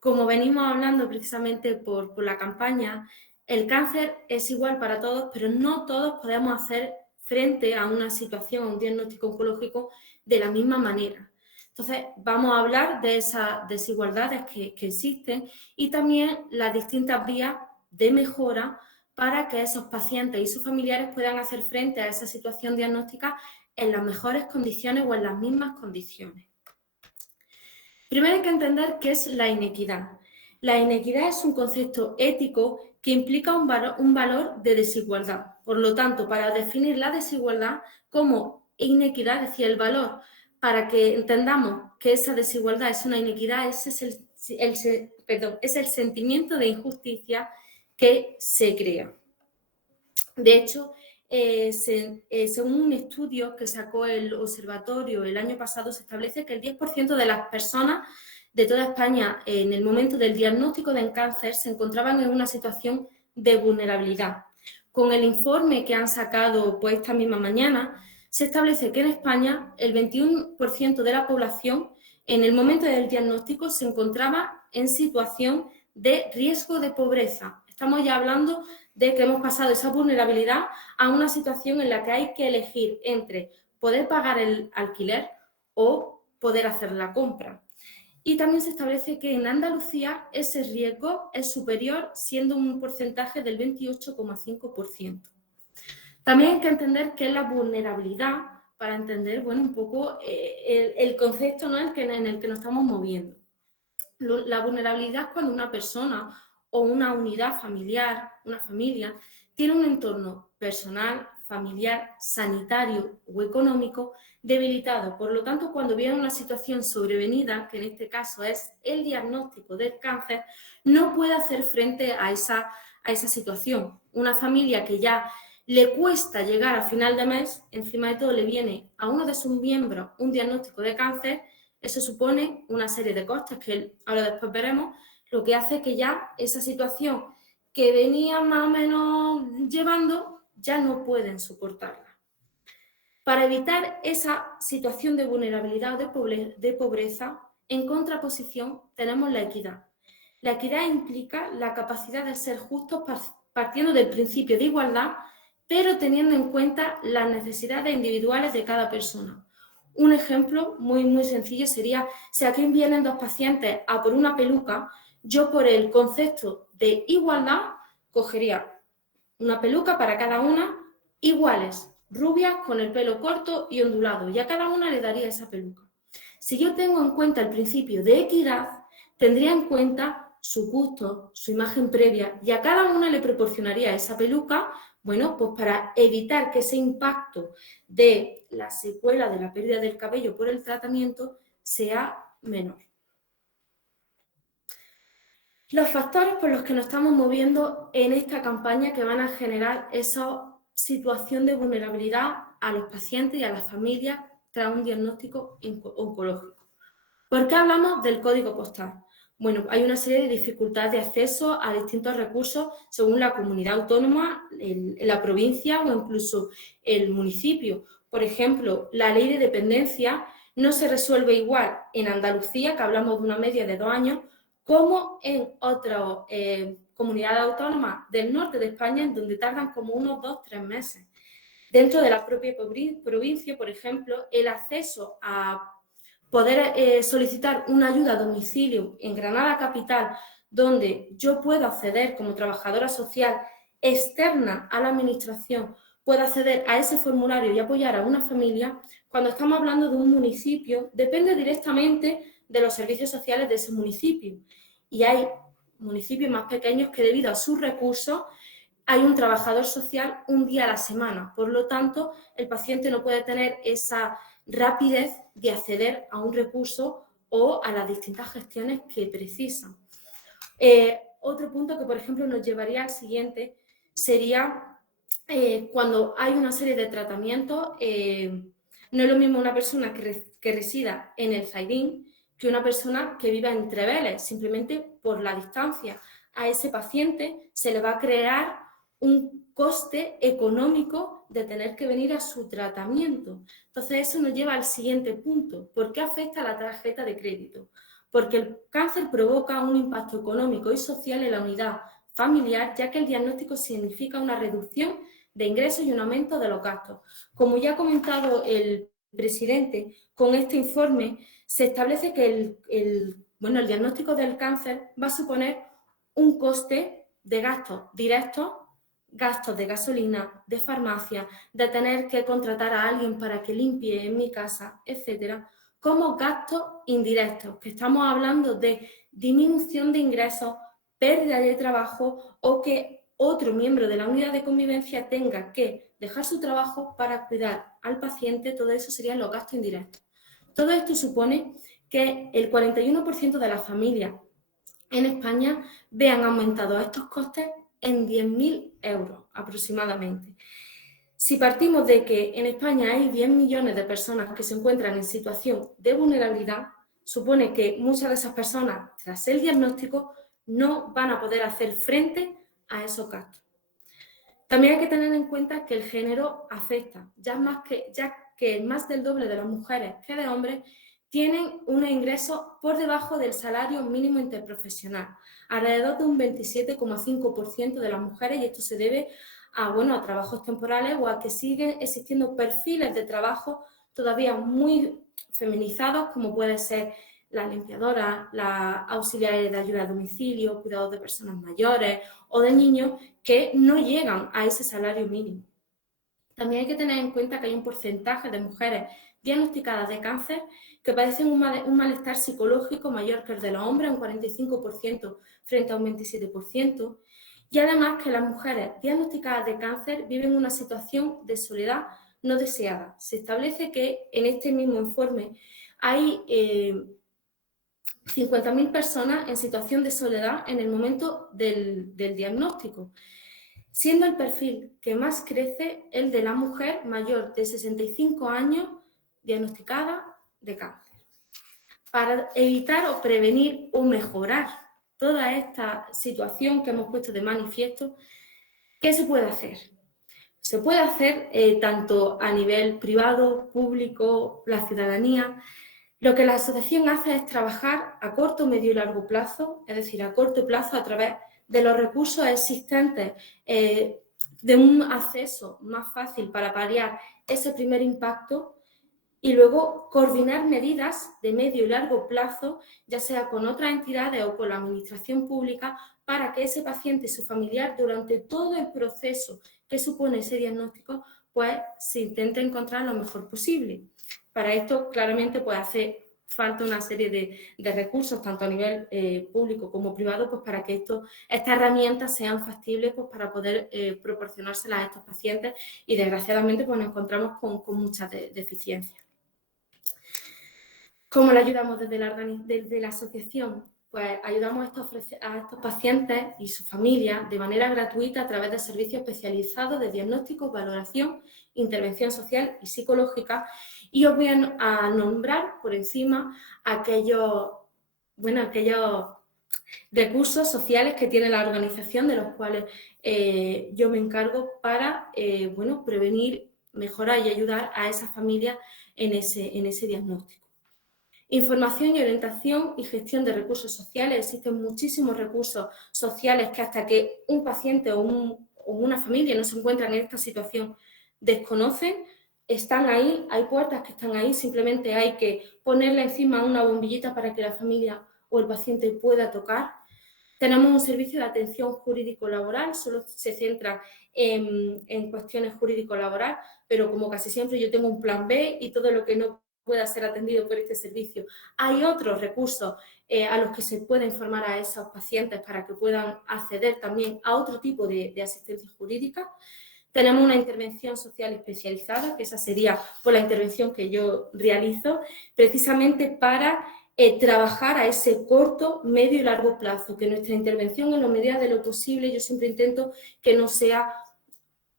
como venimos hablando precisamente por la campaña, el cáncer es igual para todos, pero no todos podemos hacer frente a una situación, a un diagnóstico oncológico de la misma manera. Entonces, vamos a hablar de esas desigualdades que existen y también las distintas vías de mejora para que esos pacientes y sus familiares puedan hacer frente a esa situación diagnóstica en las mejores condiciones o en las mismas condiciones. Primero hay que entender qué es la inequidad. La inequidad es un concepto ético que implica un valor de desigualdad. Por lo tanto, para definir la desigualdad como inequidad, es decir, el valor, para que entendamos que esa desigualdad es una inequidad, ese es el sentimiento de injusticia que se crea. De hecho, según un estudio que sacó el observatorio el año pasado, se establece que el 10% de las personas de toda España en el momento del diagnóstico de cáncer se encontraban en una situación de vulnerabilidad. Con el informe que han sacado pues, esta misma mañana, se establece que en España el 21% de la población en el momento del diagnóstico se encontraba en situación de riesgo de pobreza. Estamos ya hablando de que hemos pasado esa vulnerabilidad a una situación en la que hay que elegir entre poder pagar el alquiler o poder hacer la compra. Y también se establece que en Andalucía ese riesgo es superior, siendo un porcentaje del 28,5%. También hay que entender qué es la vulnerabilidad para entender, bueno, un poco el concepto, ¿no? en el que nos estamos moviendo. La vulnerabilidad es cuando una persona o una unidad familiar, una familia, tiene un entorno personal, familiar, sanitario o económico debilitado. Por lo tanto, cuando viene una situación sobrevenida, que en este caso es el diagnóstico del cáncer, no puede hacer frente a esa situación. Una familia que ya le cuesta llegar a final de mes, encima de todo le viene a uno de sus miembros un diagnóstico de cáncer, eso supone una serie de costes que ahora después veremos, lo que hace que ya esa situación que venía más o menos llevando ya no pueden soportarla. Para evitar esa situación de vulnerabilidad o de pobreza, en contraposición tenemos la equidad. La equidad implica la capacidad de ser justos partiendo del principio de igualdad, pero teniendo en cuenta las necesidades individuales de cada persona. Un ejemplo muy sencillo sería, si aquí vienen dos pacientes a por una peluca, yo por el concepto de igualdad cogería una peluca para cada una iguales, rubias con el pelo corto y ondulado, y a cada una le daría esa peluca. Si yo tengo en cuenta el principio de equidad, tendría en cuenta su gusto, su imagen previa, y a cada una le proporcionaría esa peluca, bueno, pues para evitar que ese impacto de la secuela de la pérdida del cabello por el tratamiento sea menor. Los factores por los que nos estamos moviendo en esta campaña que van a generar esa situación de vulnerabilidad a los pacientes y a las familias tras un diagnóstico oncológico. ¿Por qué hablamos del código postal? Bueno, hay una serie de dificultades de acceso a distintos recursos según la comunidad autónoma, la provincia o incluso el municipio. Por ejemplo, la ley de dependencia no se resuelve igual en Andalucía, que hablamos de una media de 2 años, como en otras comunidades autónomas del norte de España, en donde tardan como unos 2-3 meses. Dentro de la propia provincia, por ejemplo, el acceso a poder solicitar una ayuda a domicilio en Granada capital, donde yo puedo acceder como trabajadora social externa a la administración, puedo acceder a ese formulario y apoyar a una familia, cuando estamos hablando de un municipio, depende directamente de los servicios sociales de ese municipio. Y hay municipios más pequeños que debido a sus recursos hay un trabajador social un día a la semana. Por lo tanto, el paciente no puede tener esa rapidez de acceder a un recurso o a las distintas gestiones que precisan. Otro punto que, por ejemplo, nos llevaría al siguiente sería cuando hay una serie de tratamientos, no es lo mismo una persona que resida en el Zaidín que una persona que viva en Treveles, simplemente por la distancia. A ese paciente se le va a crear un coste económico de tener que venir a su tratamiento. Entonces, eso nos lleva al siguiente punto. ¿Por qué afecta la tarjeta de crédito? Porque el cáncer provoca un impacto económico y social en la unidad familiar, ya que el diagnóstico significa una reducción de ingresos y un aumento de los gastos. Como ya ha comentado el presidente, con este informe se establece que el diagnóstico del cáncer va a suponer un coste de gastos directos, gastos de gasolina, de farmacia, de tener que contratar a alguien para que limpie en mi casa, etcétera, como gastos indirectos, que estamos hablando de disminución de ingresos, pérdida de trabajo o que otro miembro de la unidad de convivencia tenga que dejar su trabajo para cuidar al paciente. Todo eso serían los gastos indirectos. Todo esto supone que el 41% de las familias en España vean aumentados estos costes en 10.000 euros aproximadamente. Si partimos de que en España hay 10 millones de personas que se encuentran en situación de vulnerabilidad, supone que muchas de esas personas, tras el diagnóstico, no van a poder hacer frente a esos gastos. También hay que tener en cuenta que el género afecta, ya que más del doble de las mujeres que de hombres tienen unos ingresos por debajo del salario mínimo interprofesional, alrededor de un 27,5% de las mujeres, y esto se debe a trabajos temporales o a que siguen existiendo perfiles de trabajo todavía muy feminizados, como puede ser las limpiadoras, las auxiliares de ayuda a domicilio, cuidados de personas mayores o de niños que no llegan a ese salario mínimo. También hay que tener en cuenta que hay un porcentaje de mujeres diagnosticadas de cáncer que padecen un malestar psicológico mayor que el de los hombres, un 45% frente a un 27%, y además que las mujeres diagnosticadas de cáncer viven una situación de soledad no deseada. Se establece que en este mismo informe hay 50.000 personas en situación de soledad en el momento del diagnóstico. siendo el perfil que más crece el de la mujer mayor de 65 años diagnosticada de cáncer. Para evitar o prevenir o mejorar toda esta situación que hemos puesto de manifiesto, ¿qué se puede hacer? Se puede hacer tanto a nivel privado, público, la ciudadanía. Lo que la asociación hace es trabajar a corto, medio y largo plazo, es decir, a corto plazo a través de los recursos existentes, de un acceso más fácil para paliar ese primer impacto, y luego coordinar medidas de medio y largo plazo, ya sea con otras entidades o con la administración pública, para que ese paciente y su familiar, durante todo el proceso que supone ese diagnóstico, pues se intente encontrar lo mejor posible. Para esto, claramente, pues hace falta una serie de recursos, tanto a nivel público como privado, pues para que estas herramientas sean factibles, pues para poder proporcionárselas a estos pacientes, y desgraciadamente pues nos encontramos con muchas deficiencias. ¿Cómo le ayudamos desde la asociación? Pues ayudamos a estos pacientes y su familia de manera gratuita a través de servicios especializados de diagnóstico, valoración, intervención social y psicológica. Y os voy a nombrar por encima aquellos recursos sociales que tiene la organización, de los cuales yo me encargo para prevenir, mejorar y ayudar a esa familia en ese diagnóstico. Información y orientación y gestión de recursos sociales. Existen muchísimos recursos sociales que hasta que un paciente o una familia no se encuentran en esta situación desconocen. Están ahí, hay puertas que están ahí, simplemente hay que ponerle encima una bombillita para que la familia o el paciente pueda tocar. Tenemos un servicio de atención jurídico-laboral, solo se centra en cuestiones jurídico-laboral, pero como casi siempre yo tengo un plan B y todo lo que no pueda ser atendido por este servicio. Hay otros recursos a los que se puede informar a esos pacientes para que puedan acceder también a otro tipo de asistencia jurídica. Tenemos una intervención social especializada, que esa sería la intervención que yo realizo, precisamente para trabajar a ese corto, medio y largo plazo, que nuestra intervención, en la medida de lo posible, yo siempre intento que no sea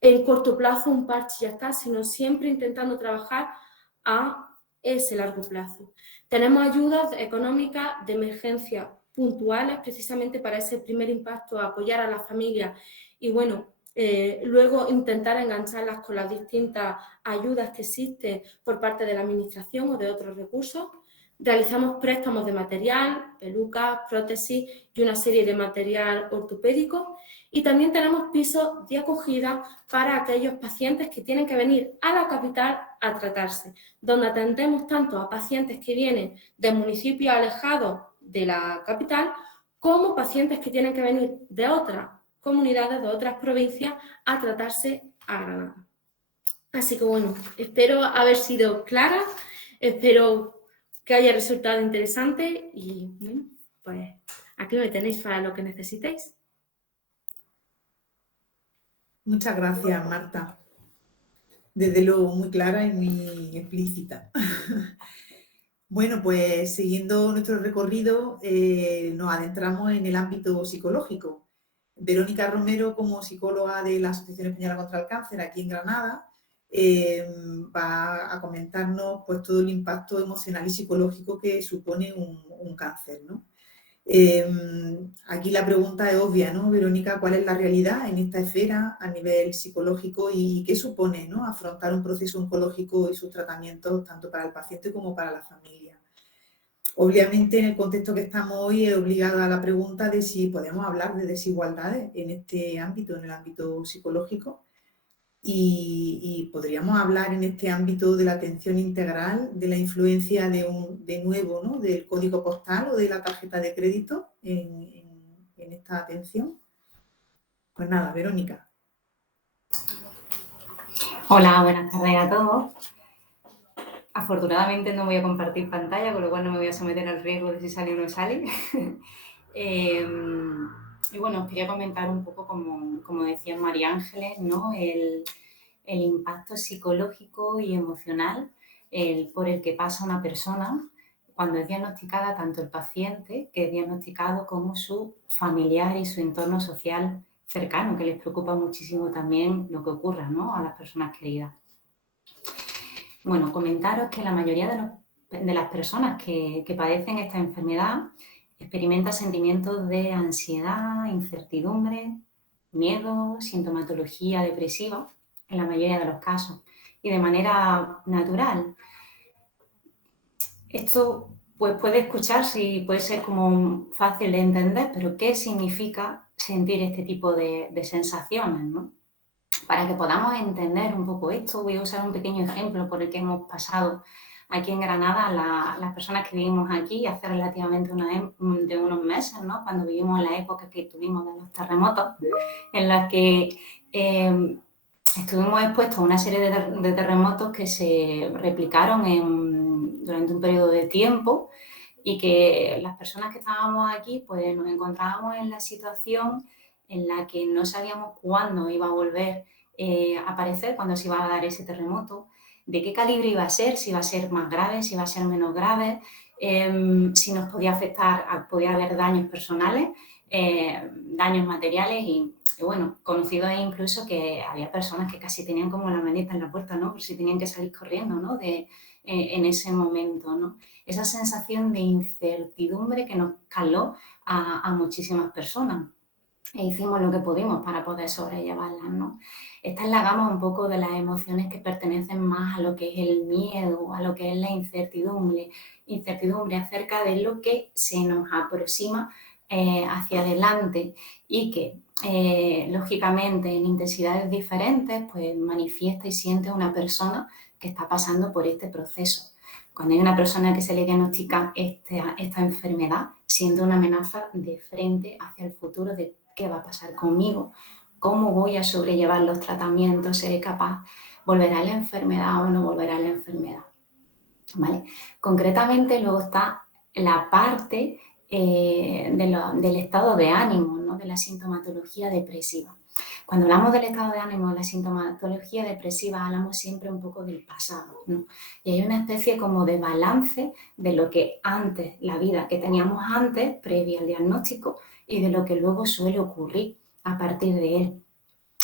en corto plazo un parche y ya está, sino siempre intentando trabajar a ese largo plazo. Tenemos ayudas económicas de emergencia puntuales, precisamente para ese primer impacto, apoyar a las familias y luego intentar engancharlas con las distintas ayudas que existen por parte de la administración o de otros recursos. Realizamos préstamos de material, pelucas, prótesis y una serie de material ortopédico. Y también tenemos pisos de acogida para aquellos pacientes que tienen que venir a la capital a tratarse, donde atendemos tanto a pacientes que vienen de municipios alejados de la capital, como pacientes que tienen que venir de otras comunidades, de otras provincias, a tratarse a Granada. Así que espero haber sido clara, espero que haya resultado interesante y pues aquí me tenéis para lo que necesitéis. Muchas gracias, Marta. Desde luego, muy clara y muy explícita. Bueno, pues siguiendo nuestro recorrido, nos adentramos en el ámbito psicológico. Verónica Romero, como psicóloga de la Asociación Española contra el Cáncer aquí en Granada, va a comentarnos pues, todo el impacto emocional y psicológico que supone un cáncer, ¿no? Aquí la pregunta es obvia, ¿no, Verónica? ¿Cuál es la realidad en esta esfera a nivel psicológico y qué supone, ¿no?, afrontar un proceso oncológico y sus tratamientos tanto para el paciente como para la familia? Obviamente, en el contexto que estamos hoy, es obligada la pregunta de si podemos hablar de desigualdades en este ámbito, en el ámbito psicológico. Y podríamos hablar en este ámbito de la atención integral, de la influencia de nuevo, ¿no?, del código postal o de la tarjeta de crédito en esta atención. Pues nada, Verónica. Hola, buenas tardes a todos. Afortunadamente no voy a compartir pantalla, con lo cual no me voy a someter al riesgo de si sale o no sale. Y os quería comentar un poco, como decía María Ángeles, ¿no?, el impacto psicológico y emocional por el que pasa una persona cuando es diagnosticada, tanto el paciente que es diagnosticado como su familiar y su entorno social cercano, que les preocupa muchísimo también lo que ocurra, ¿no?, a las personas queridas. Bueno, comentaros que la mayoría de las personas que padecen esta enfermedad experimenta sentimientos de ansiedad, incertidumbre, miedo, sintomatología depresiva, en la mayoría de los casos, y de manera natural. Esto pues, puede escucharse y puede ser como fácil de entender, pero ¿qué significa sentir este tipo de sensaciones, ¿no? Para que podamos entender un poco esto, voy a usar un pequeño ejemplo por el que hemos pasado aquí en Granada, las personas que vivimos aquí hace relativamente de unos meses, ¿no?, cuando vivimos en la época que tuvimos de los terremotos, en la que estuvimos expuestos a una serie de terremotos que se replicaron durante un periodo de tiempo, y que las personas que estábamos aquí pues nos encontrábamos en la situación en la que no sabíamos cuándo iba a volver a aparecer, cuándo se iba a dar ese terremoto, de qué calibre iba a ser, si iba a ser más grave, si iba a ser menos grave, si nos podía afectar, podía haber daños personales, daños materiales y bueno, conocido es incluso que había personas que casi tenían como la maneta en la puerta, ¿no?, por si tenían que salir corriendo, ¿no?, en ese momento, ¿no? Esa sensación de incertidumbre que nos caló a muchísimas personas. E hicimos lo que pudimos para poder sobrellevarlas, ¿no? Esta es la gama un poco de las emociones que pertenecen más a lo que es el miedo, a lo que es la incertidumbre acerca de lo que se nos aproxima hacia adelante, y que lógicamente en intensidades diferentes pues manifiesta y siente una persona que está pasando por este proceso. Cuando hay una persona que se le diagnostica esta enfermedad, siente una amenaza de frente hacia el futuro de qué va a pasar conmigo, cómo voy a sobrellevar los tratamientos, seré capaz, volverá la enfermedad o no volverá la enfermedad, ¿vale? Concretamente luego está la parte del estado de ánimo, ¿no?, de la sintomatología depresiva. Cuando hablamos del estado de ánimo, de la sintomatología depresiva, hablamos siempre un poco del pasado, ¿no? Y hay una especie como de balance de lo que antes, la vida que teníamos antes, previa al diagnóstico, y de lo que luego suele ocurrir a partir de él.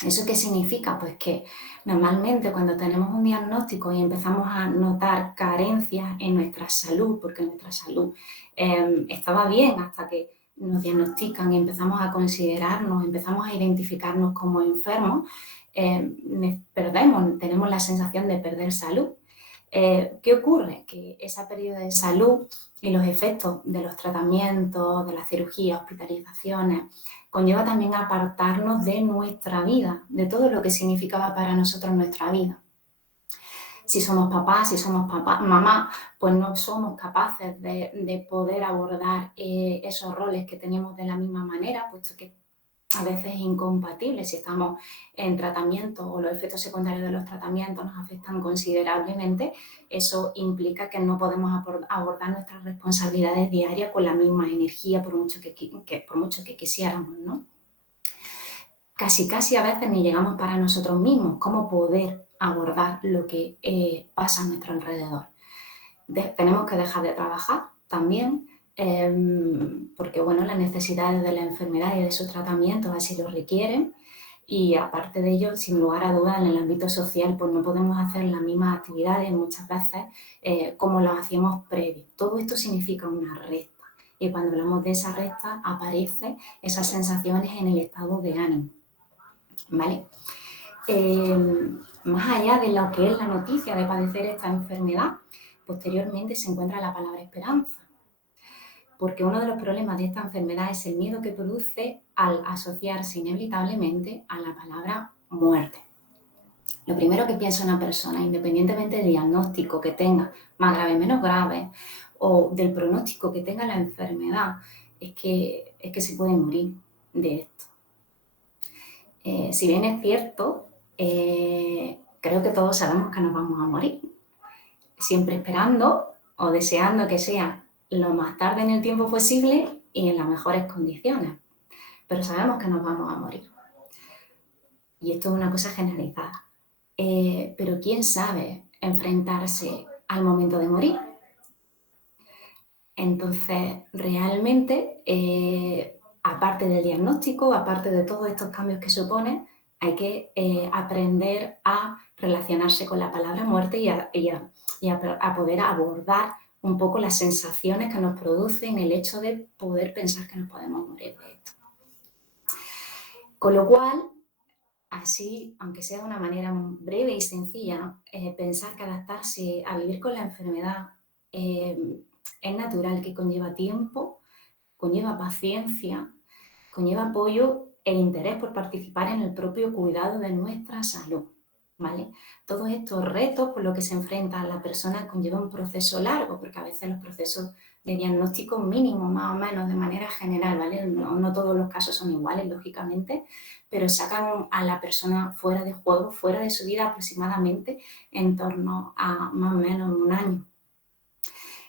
¿Eso qué significa? Pues que normalmente cuando tenemos un diagnóstico y empezamos a notar carencias en nuestra salud, porque nuestra salud estaba bien hasta que nos diagnostican y empezamos a considerarnos, empezamos a identificarnos como enfermos, tenemos la sensación de perder salud. ¿Qué ocurre? Que esa pérdida de salud y los efectos de los tratamientos, de la cirugía, hospitalizaciones, conlleva también apartarnos de nuestra vida, de todo lo que significaba para nosotros nuestra vida. Si somos papás, mamá, pues no somos capaces de poder abordar esos roles que teníamos de la misma manera, puesto que a veces es incompatible. Si estamos en tratamiento o los efectos secundarios de los tratamientos nos afectan considerablemente, eso implica que no podemos abordar nuestras responsabilidades diarias con la misma energía, por mucho que quisiéramos, ¿no? Casi a veces ni llegamos para nosotros mismos, cómo poder abordar lo que pasa a nuestro alrededor. Tenemos que dejar de trabajar también, porque bueno, las necesidades de la enfermedad y de sus tratamientos así lo requieren, y aparte de ello, sin lugar a dudas, en el ámbito social pues no podemos hacer las mismas actividades muchas veces como las hacíamos previo. Todo esto significa una resta, y cuando hablamos de esa resta aparecen esas sensaciones en el estado de ánimo, ¿vale? Más allá de lo que es la noticia de padecer esta enfermedad, posteriormente se encuentra la palabra esperanza, porque uno de los problemas de esta enfermedad es el miedo que produce al asociarse inevitablemente a la palabra muerte. Lo primero que piensa una persona, independientemente del diagnóstico que tenga, más grave, menos grave, o del pronóstico que tenga la enfermedad, es que se puede morir de esto. Si bien es cierto, creo que todos sabemos que nos vamos a morir, siempre esperando o deseando que sea lo más tarde en el tiempo posible y en las mejores condiciones, pero sabemos que nos vamos a morir. Y esto es una cosa generalizada. Pero ¿quién sabe enfrentarse al momento de morir? Entonces, realmente aparte del diagnóstico, aparte de todos estos cambios que supone, hay que aprender a relacionarse con la palabra muerte y a poder abordar un poco las sensaciones que nos producen el hecho de poder pensar que nos podemos morir de esto. Con lo cual, así, aunque sea de una manera breve y sencilla, pensar que adaptarse a vivir con la enfermedad es natural, que conlleva tiempo, conlleva paciencia, conlleva apoyo e interés por participar en el propio cuidado de nuestra salud, ¿vale? Todos estos retos por los que se enfrenta la persona conllevan un proceso largo, porque a veces los procesos de diagnóstico mínimo, más o menos, de manera general, ¿vale? No todos los casos son iguales, lógicamente, pero sacan a la persona fuera de juego, fuera de su vida aproximadamente en torno a más o menos un año.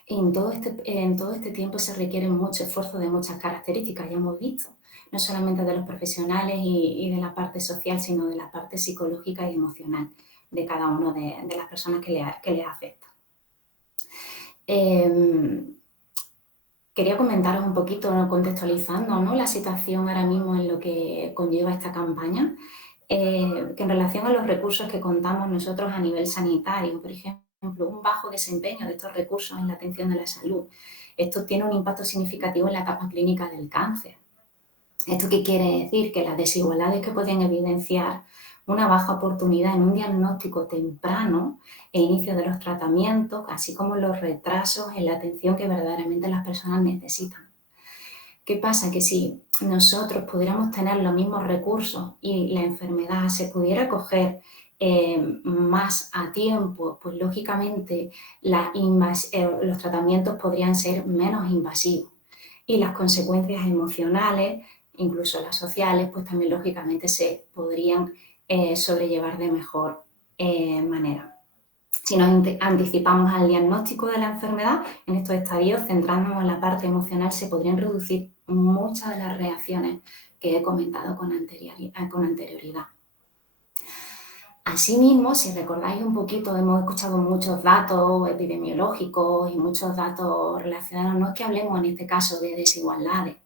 En todo este tiempo se requiere mucho esfuerzo de muchas características, ya hemos visto, no solamente de los profesionales y de la parte social, sino de la parte psicológica y emocional de cada una de las personas que les afecta. Quería comentaros un poquito, ¿no?, contextualizando, ¿no?, la situación ahora mismo en lo que conlleva esta campaña, que en relación a los recursos que contamos nosotros a nivel sanitario, por ejemplo, un bajo desempeño de estos recursos en la atención de la salud. Esto tiene un impacto significativo en la etapa clínica del cáncer. ¿Esto qué quiere decir? Que las desigualdades que pueden evidenciar una baja oportunidad en un diagnóstico temprano e inicio de los tratamientos, así como los retrasos en la atención que verdaderamente las personas necesitan. ¿Qué pasa? Que si nosotros pudiéramos tener los mismos recursos y la enfermedad se pudiera coger más a tiempo, pues lógicamente los tratamientos podrían ser menos invasivos y las consecuencias emocionales, incluso las sociales, pues también lógicamente se podrían sobrellevar de mejor manera. Si nos anticipamos al diagnóstico de la enfermedad, en estos estadios, centrándonos en la parte emocional, se podrían reducir muchas de las reacciones que he comentado con anterioridad. Asimismo, si recordáis un poquito, hemos escuchado muchos datos epidemiológicos y muchos datos relacionados, no es que hablemos en este caso de desigualdades,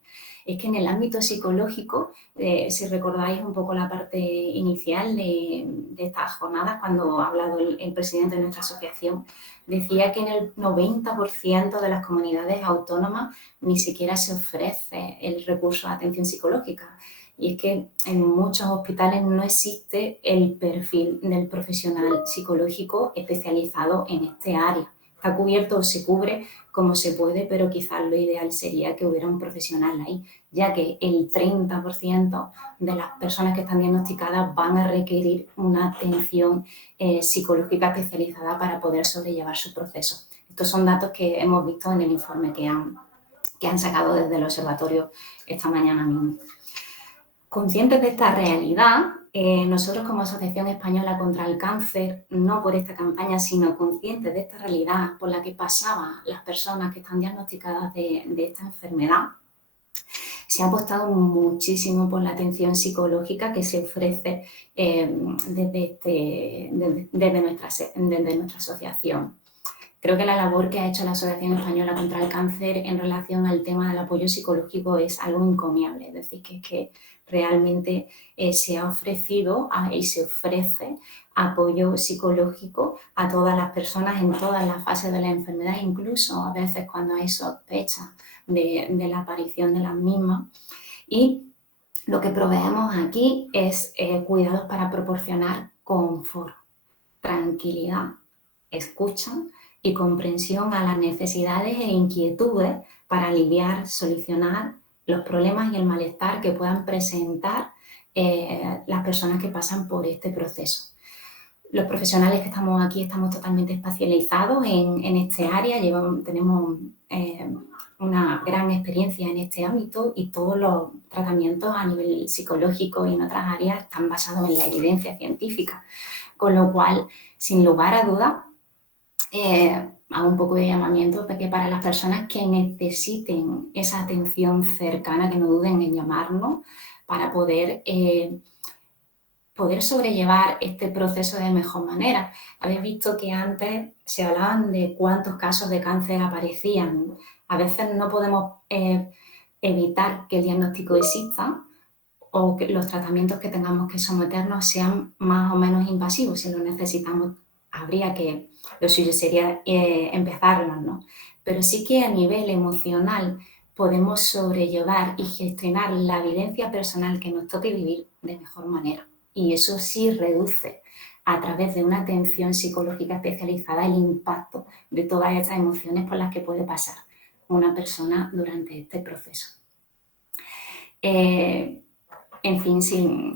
es que en el ámbito psicológico, si recordáis un poco la parte inicial de estas jornadas, cuando ha hablado el presidente de nuestra asociación, decía que en el 90% de las comunidades autónomas ni siquiera se ofrece el recurso de atención psicológica. Y es que en muchos hospitales no existe el perfil del profesional psicológico especializado en este área. Está cubierto o se cubre como se puede, pero quizás lo ideal sería que hubiera un profesional ahí, ya que el 30% de las personas que están diagnosticadas van a requerir una atención psicológica especializada para poder sobrellevar su proceso. Estos son datos que hemos visto en el informe que han sacado desde el observatorio esta mañana mismo. Conscientes de esta realidad, nosotros como Asociación Española contra el Cáncer, no por esta campaña, sino conscientes de esta realidad por la que pasaban las personas que están diagnosticadas de esta enfermedad, se ha apostado muchísimo por la atención psicológica que se ofrece desde nuestra asociación. Creo que la labor que ha hecho la Asociación Española contra el Cáncer en relación al tema del apoyo psicológico es algo encomiable, es decir, que realmente se ha ofrecido y se ofrece apoyo psicológico a todas las personas en todas las fases de la enfermedad, incluso a veces cuando hay sospecha de la aparición de las mismas. Y lo que proveemos aquí es cuidados para proporcionar confort, tranquilidad, escucha y comprensión a las necesidades e inquietudes para aliviar, solucionar los problemas y el malestar que puedan presentar las personas que pasan por este proceso. Los profesionales que estamos aquí estamos totalmente especializados en este área, tenemos una gran experiencia en este ámbito y todos los tratamientos a nivel psicológico y en otras áreas están basados en la evidencia científica, con lo cual, sin lugar a dudas, hago un poco de llamamiento de que para las personas que necesiten esa atención cercana, que no duden en llamarnos para poder sobrellevar este proceso de mejor manera. Habéis visto que antes se hablaban de cuántos casos de cáncer aparecían. A veces no podemos evitar que el diagnóstico exista o que los tratamientos que tengamos que someternos sean más o menos invasivos. Si lo necesitamos, lo suyo sería empezarlos, ¿no? Pero sí que a nivel emocional podemos sobrellevar y gestionar la vivencia personal que nos toque vivir de mejor manera. Y eso sí reduce a través de una atención psicológica especializada el impacto de todas estas emociones por las que puede pasar una persona durante este proceso. En fin, sin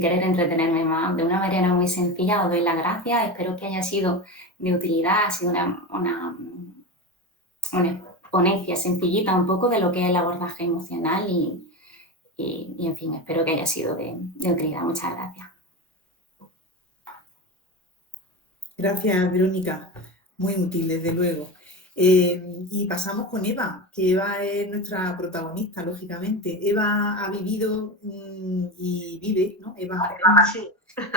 querer entretenerme más, de una manera muy sencilla os doy las gracias, espero que haya sido de utilidad, ha sido una ponencia sencillita un poco de lo que es el abordaje emocional y en fin, espero que haya sido de utilidad. Muchas gracias. Gracias, Verónica. Muy útil, desde luego. Y pasamos con Eva, que Eva es nuestra protagonista, lógicamente. Eva ha vivido y vive, ¿no? Eva Martín,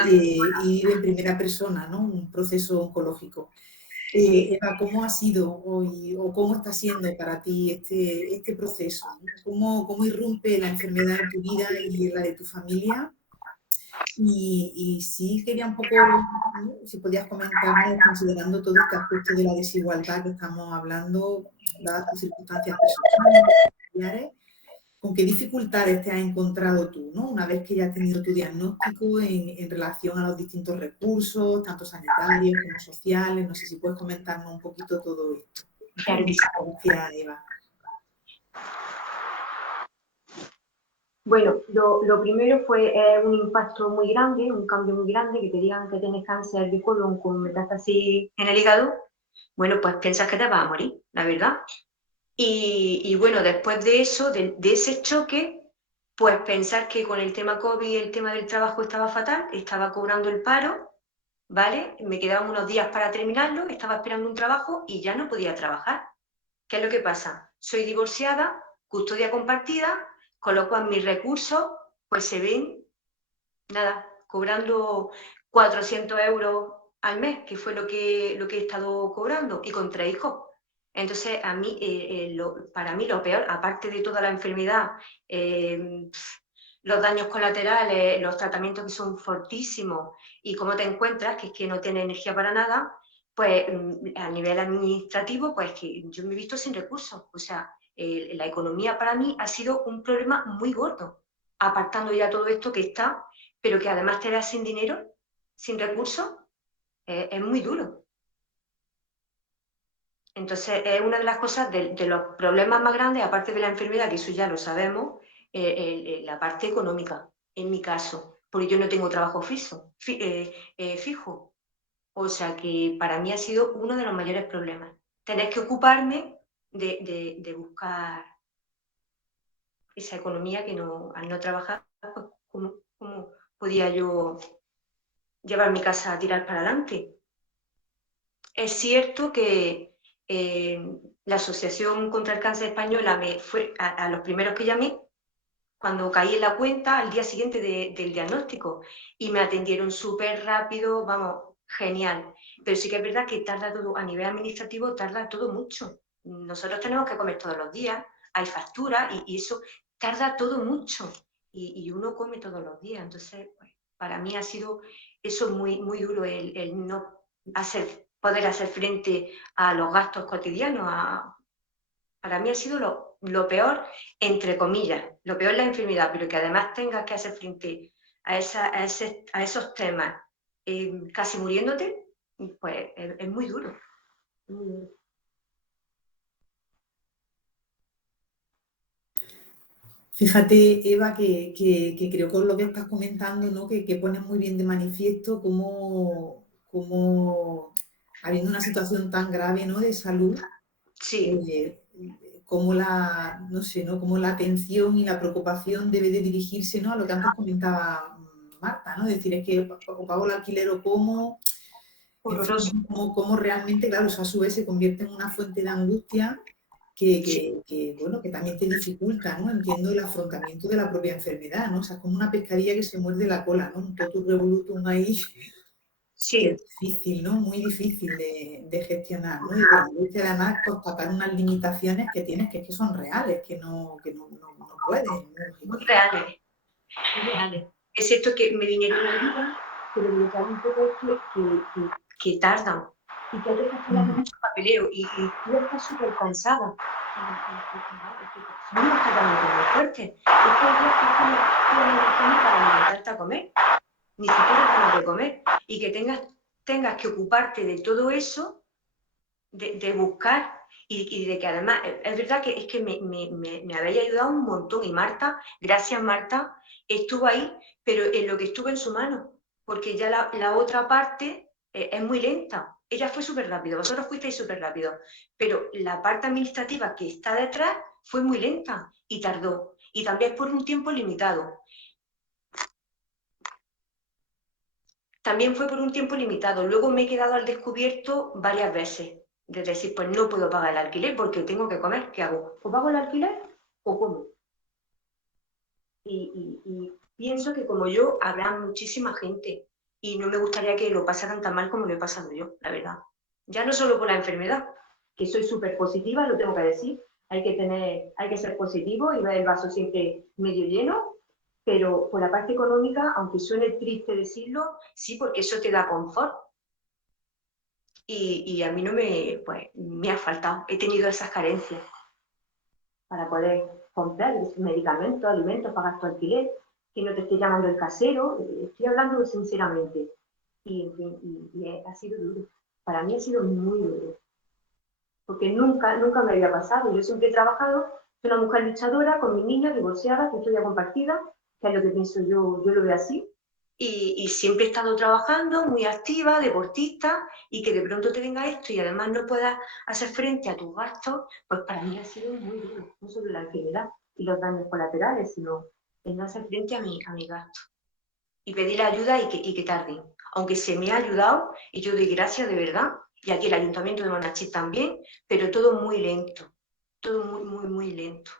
y vive en primera persona, ¿no? Un proceso oncológico. Eva, ¿cómo ha sido hoy o cómo está siendo para ti este proceso? ¿Cómo irrumpe la enfermedad en tu vida y en la de tu familia? Y sí quería un poco, ¿no? Si podías comentarnos, considerando todo este aspecto de la desigualdad que estamos hablando, dadas tus circunstancias personales, familiares, ¿con qué dificultades te has encontrado tú, ¿no? Una vez que ya has tenido tu diagnóstico en relación a los distintos recursos, tanto sanitarios como sociales? No sé si puedes comentarnos un poquito todo esto. Claro que sí. Gracias, Eva. Bueno, lo primero fue un impacto muy grande, un cambio muy grande, que te digan que tienes cáncer de colon con metástasis en el hígado. Bueno, pues piensas que te vas a morir, la verdad. Y bueno, después de eso, de ese choque, pues pensar que con el tema COVID, el tema del trabajo estaba fatal, estaba cobrando el paro, ¿vale? Me quedaban unos días para terminarlo, estaba esperando un trabajo y ya no podía trabajar. ¿Qué es lo que pasa? Soy divorciada, custodia compartida, con lo cual mis recursos pues se ven, nada, cobrando 400 euros al mes, que fue lo que he estado cobrando, y con 3 hijos. Entonces, a mí, para mí lo peor, aparte de toda la enfermedad, los daños colaterales, los tratamientos que son fortísimos y cómo te encuentras, que es que no tienes energía para nada, pues a nivel administrativo, pues que yo me he visto sin recursos. O sea, la economía para mí ha sido un problema muy gordo, apartando ya todo esto que está, pero que además te das sin dinero, sin recursos, es muy duro. Entonces, es una de las cosas, de los problemas más grandes, aparte de la enfermedad, que eso ya lo sabemos, la parte económica, en mi caso, porque yo no tengo trabajo fijo. O sea que para mí ha sido uno de los mayores problemas. Tener que ocuparme de buscar esa economía que no, al no trabajar, pues, ¿cómo podía yo llevar mi casa a tirar para adelante? Es cierto que la Asociación contra el Cáncer Española me fue a los primeros que llamé cuando caí en la cuenta al día siguiente del diagnóstico, y me atendieron súper rápido, vamos, genial. Pero sí que es verdad que tarda todo, a nivel administrativo tarda todo mucho. Nosotros tenemos que comer todos los días, hay facturas y eso tarda todo mucho, y uno come todos los días. Entonces, pues, para mí ha sido eso muy, muy duro, el no poder hacer frente a los gastos cotidianos. Para mí ha sido lo peor, entre comillas, lo peor la enfermedad, pero que además tengas que hacer frente a esos temas casi muriéndote, pues es muy duro. Fíjate, Eva, que creo que lo que estás comentando, ¿no? que pones muy bien de manifiesto cómo habiendo una situación tan grave, ¿no? de salud, Sí. Cómo no sé, ¿no? Cómo la atención y la preocupación debe de dirigirse, ¿no? a lo que antes comentaba Marta, ¿no? Es decir, es que o pago el alquiler o cómo, en fin, cómo realmente, claro, eso a su vez se convierte en una fuente de angustia bueno, que también te dificulta, ¿no? Entiendo el afrontamiento de la propia enfermedad, ¿no? O sea, es como una pescadilla que se muerde la cola, ¿no? Un totum revolutum ahí Sí. que es difícil, ¿no? Muy difícil de gestionar, ¿no? Y de repente, además constatar unas limitaciones que tienes que son reales, que no puedes. Muy reales, muy reales. Es cierto que me vinieron a ayuda, pero lo que hay un poco es que tardan y que hay que hacer mucho papeleo y tú estás súper cansada. No estás totalmente muy fuerte. Es que hay días que tú no tienes energía para levantarte a comer, ni siquiera ganas de comer, y que tengas que ocuparte de todo eso, de buscar y de que además, es verdad que es que me habéis ayudado un montón y Marta, gracias Marta, estuvo ahí, pero en lo que estuvo en su mano, porque ya la otra parte es muy lenta. Ella fue súper rápido, vosotros fuisteis súper rápido, pero la parte administrativa que está detrás fue muy lenta y tardó, y también por un tiempo limitado. También fue por un tiempo limitado. Luego me he quedado al descubierto varias veces. De decir, pues no puedo pagar el alquiler porque tengo que comer. ¿Qué hago? ¿O pago el alquiler o como? Y pienso que como yo habrá muchísima gente y no me gustaría que lo pasaran tan mal como lo he pasado yo, la verdad. Ya no solo por la enfermedad, que soy súper positiva, lo tengo que decir. Hay que ser positivo y ver el vaso siempre medio lleno, pero por la parte económica, aunque suene triste decirlo, sí, porque eso te da confort. Y a mí no me ha faltado. He tenido esas carencias para poder comprar medicamentos, alimentos, pagar tu alquiler, que no te esté llamando el casero. Estoy hablando sinceramente. Y ha sido duro. Para mí ha sido muy duro. Porque nunca me había pasado. Yo siempre he trabajado, soy una mujer luchadora, con mi niña, divorciada, custodia compartida, que es lo que pienso yo lo veo así. Y siempre he estado trabajando, muy activa, deportista, y que de pronto te venga esto y además no puedas hacer frente a tus gastos, pues para mí ha sido muy duro. No solo la enfermedad y los daños colaterales, sino el no hacer frente a mi gasto. Y pedir ayuda y que tarden. Aunque se me ha ayudado, y yo doy gracias de verdad, y aquí el Ayuntamiento de Monachí también, pero todo muy lento. Todo muy lento.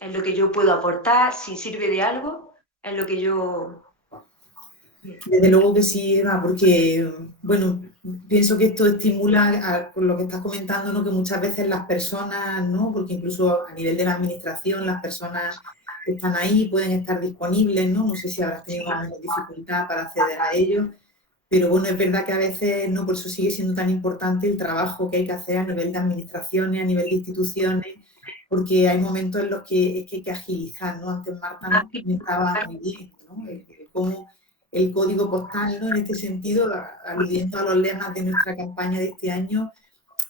Es lo que yo puedo aportar, si sirve de algo, es lo que yo... Desde luego que sí, Eva, porque, bueno, pienso que esto estimula, con lo que estás comentando, ¿no? Que muchas veces las personas, ¿no? Porque incluso a nivel de la administración, las personas que están ahí pueden estar disponibles, ¿no? No sé si habrás tenido más o menos dificultad para acceder a ellos, pero bueno, es verdad que a veces, ¿no? Por eso sigue siendo tan importante el trabajo que hay que hacer a nivel de administraciones, a nivel de instituciones, porque hay momentos en los que es que hay que agilizar, ¿no? Antes Marta nos comentaba muy bien, ¿no? Cómo el código postal, ¿no? En este sentido, aludiendo a los lemas de nuestra campaña de este año,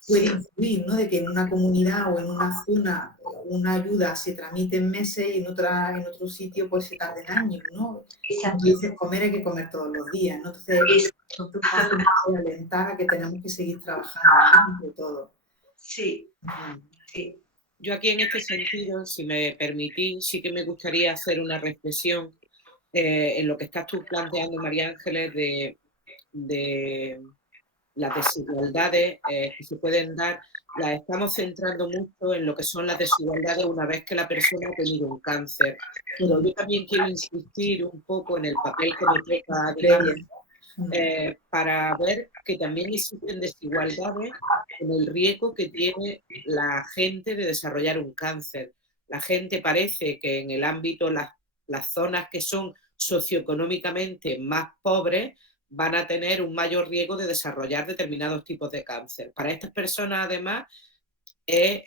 puede influir, ¿no? De que en una comunidad o en una zona una ayuda se tramite en meses y en otro sitio pues se tarde en años, ¿no? Como dices, comer hay que comer todos los días, ¿no? Entonces, esto hace alentar a que tenemos que seguir trabajando, ¿no? Entre todos. Sí, sí. Yo aquí en este sentido, si me permitís, sí que me gustaría hacer una reflexión en lo que estás tú planteando, María Ángeles, de las desigualdades que se pueden dar, las estamos centrando mucho en lo que son las desigualdades una vez que la persona ha tenido un cáncer. Pero yo también quiero insistir un poco en el papel que me toca, digamos, para ver que también existen desigualdades en el riesgo que tiene la gente de desarrollar un cáncer. La gente parece que en el ámbito, las zonas que son socioeconómicamente más pobres, van a tener un mayor riesgo de desarrollar determinados tipos de cáncer. Para estas personas, además, es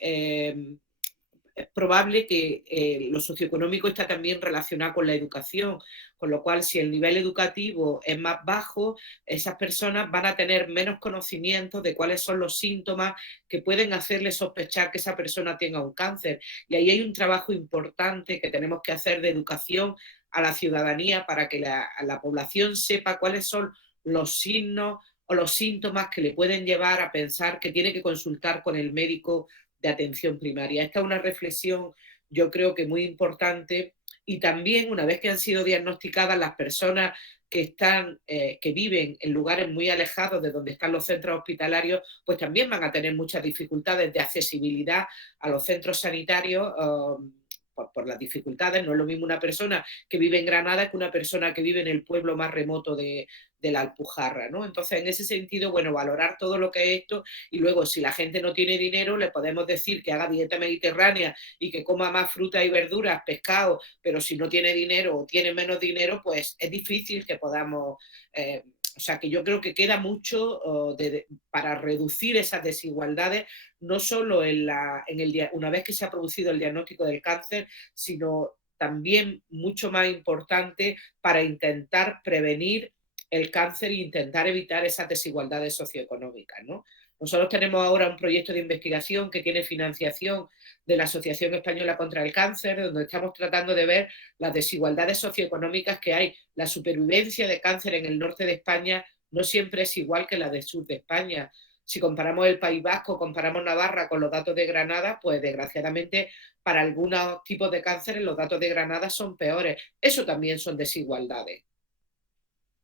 probable que lo socioeconómico está también relacionado con la educación, con lo cual si el nivel educativo es más bajo, esas personas van a tener menos conocimiento de cuáles son los síntomas que pueden hacerle sospechar que esa persona tenga un cáncer. Y ahí hay un trabajo importante que tenemos que hacer de educación a la ciudadanía para que la población sepa cuáles son los signos o los síntomas que le pueden llevar a pensar que tiene que consultar con el médico de atención primaria. Esta es una reflexión, yo creo que muy importante, y también una vez que han sido diagnosticadas las personas que viven en lugares muy alejados de donde están los centros hospitalarios, pues también van a tener muchas dificultades de accesibilidad a los centros sanitarios por las dificultades. No es lo mismo una persona que vive en Granada que una persona que vive en el pueblo más remoto de la Alpujarra, ¿no? Entonces, en ese sentido, bueno, valorar todo lo que es esto, y luego, si la gente no tiene dinero, le podemos decir que haga dieta mediterránea y que coma más frutas y verduras, pescado, pero si no tiene dinero o tiene menos dinero, pues es difícil que podamos... o sea, que yo creo que queda mucho para reducir esas desigualdades, no solo una vez que se ha producido el diagnóstico del cáncer, sino también mucho más importante para intentar prevenir el cáncer e intentar evitar esas desigualdades socioeconómicas, ¿no? Nosotros tenemos ahora un proyecto de investigación que tiene financiación de la Asociación Española contra el Cáncer, donde estamos tratando de ver las desigualdades socioeconómicas que hay. La supervivencia de cáncer en el norte de España no siempre es igual que la del sur de España. Si comparamos el País Vasco, comparamos Navarra con los datos de Granada, pues desgraciadamente para algunos tipos de cánceres los datos de Granada son peores. Eso también son desigualdades.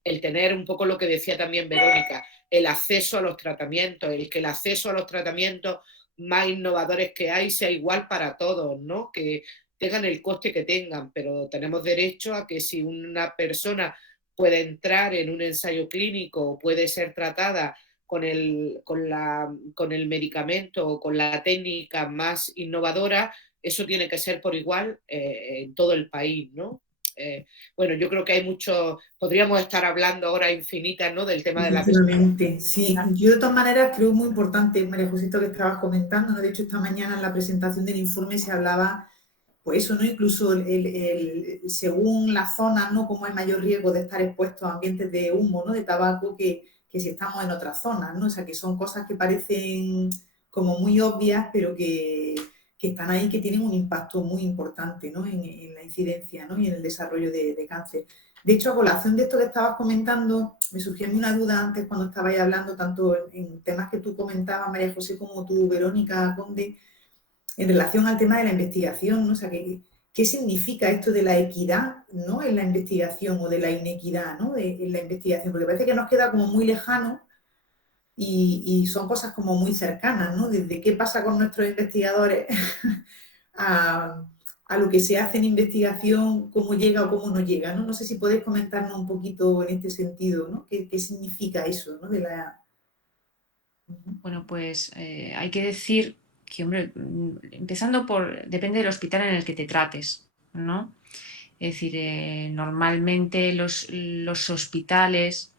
El tener un poco lo que decía también Verónica, el acceso a los tratamientos, el que el acceso a los tratamientos más innovadores que hay sea igual para todos, ¿no? Que tengan el coste que tengan, pero tenemos derecho a que si una persona puede entrar en un ensayo clínico o puede ser tratada con el medicamento o con la técnica más innovadora, eso tiene que ser por igual en todo el país, ¿no? Bueno, yo creo que hay mucho, podríamos estar hablando ahora infinitas, ¿no? Del tema de la... Sí, yo de todas maneras creo muy importante, María Josito, que estabas comentando, ¿no? De hecho, esta mañana en la presentación del informe se hablaba, pues eso, ¿no? Incluso según la zona, ¿no? Cómo hay mayor riesgo de estar expuestos a ambientes de humo, ¿no? De tabaco, que si estamos en otras zonas, ¿no? O sea, que son cosas que parecen como muy obvias, pero que están ahí, que tienen un impacto muy importante, ¿no? en la incidencia, ¿no? Y en el desarrollo de cáncer. De hecho, a colación de esto que estabas comentando, me surgió una duda antes cuando estabais hablando, tanto en temas que tú comentabas, María José, como tú, Verónica Conde, en relación al tema de la investigación, ¿no? O sea, ¿qué significa esto de la equidad, ¿no? En la investigación, o de la inequidad, ¿no? En la investigación, porque parece que nos queda como muy lejano y son cosas como muy cercanas, ¿no? Desde qué pasa con nuestros investigadores a lo que se hace en investigación, cómo llega o cómo no llega, ¿no? No sé si podéis comentarnos un poquito en este sentido, ¿no? ¿Qué significa eso, ¿no? Bueno, pues hay que decir que, hombre, empezando depende del hospital en el que te trates, ¿no? Es decir, normalmente los hospitales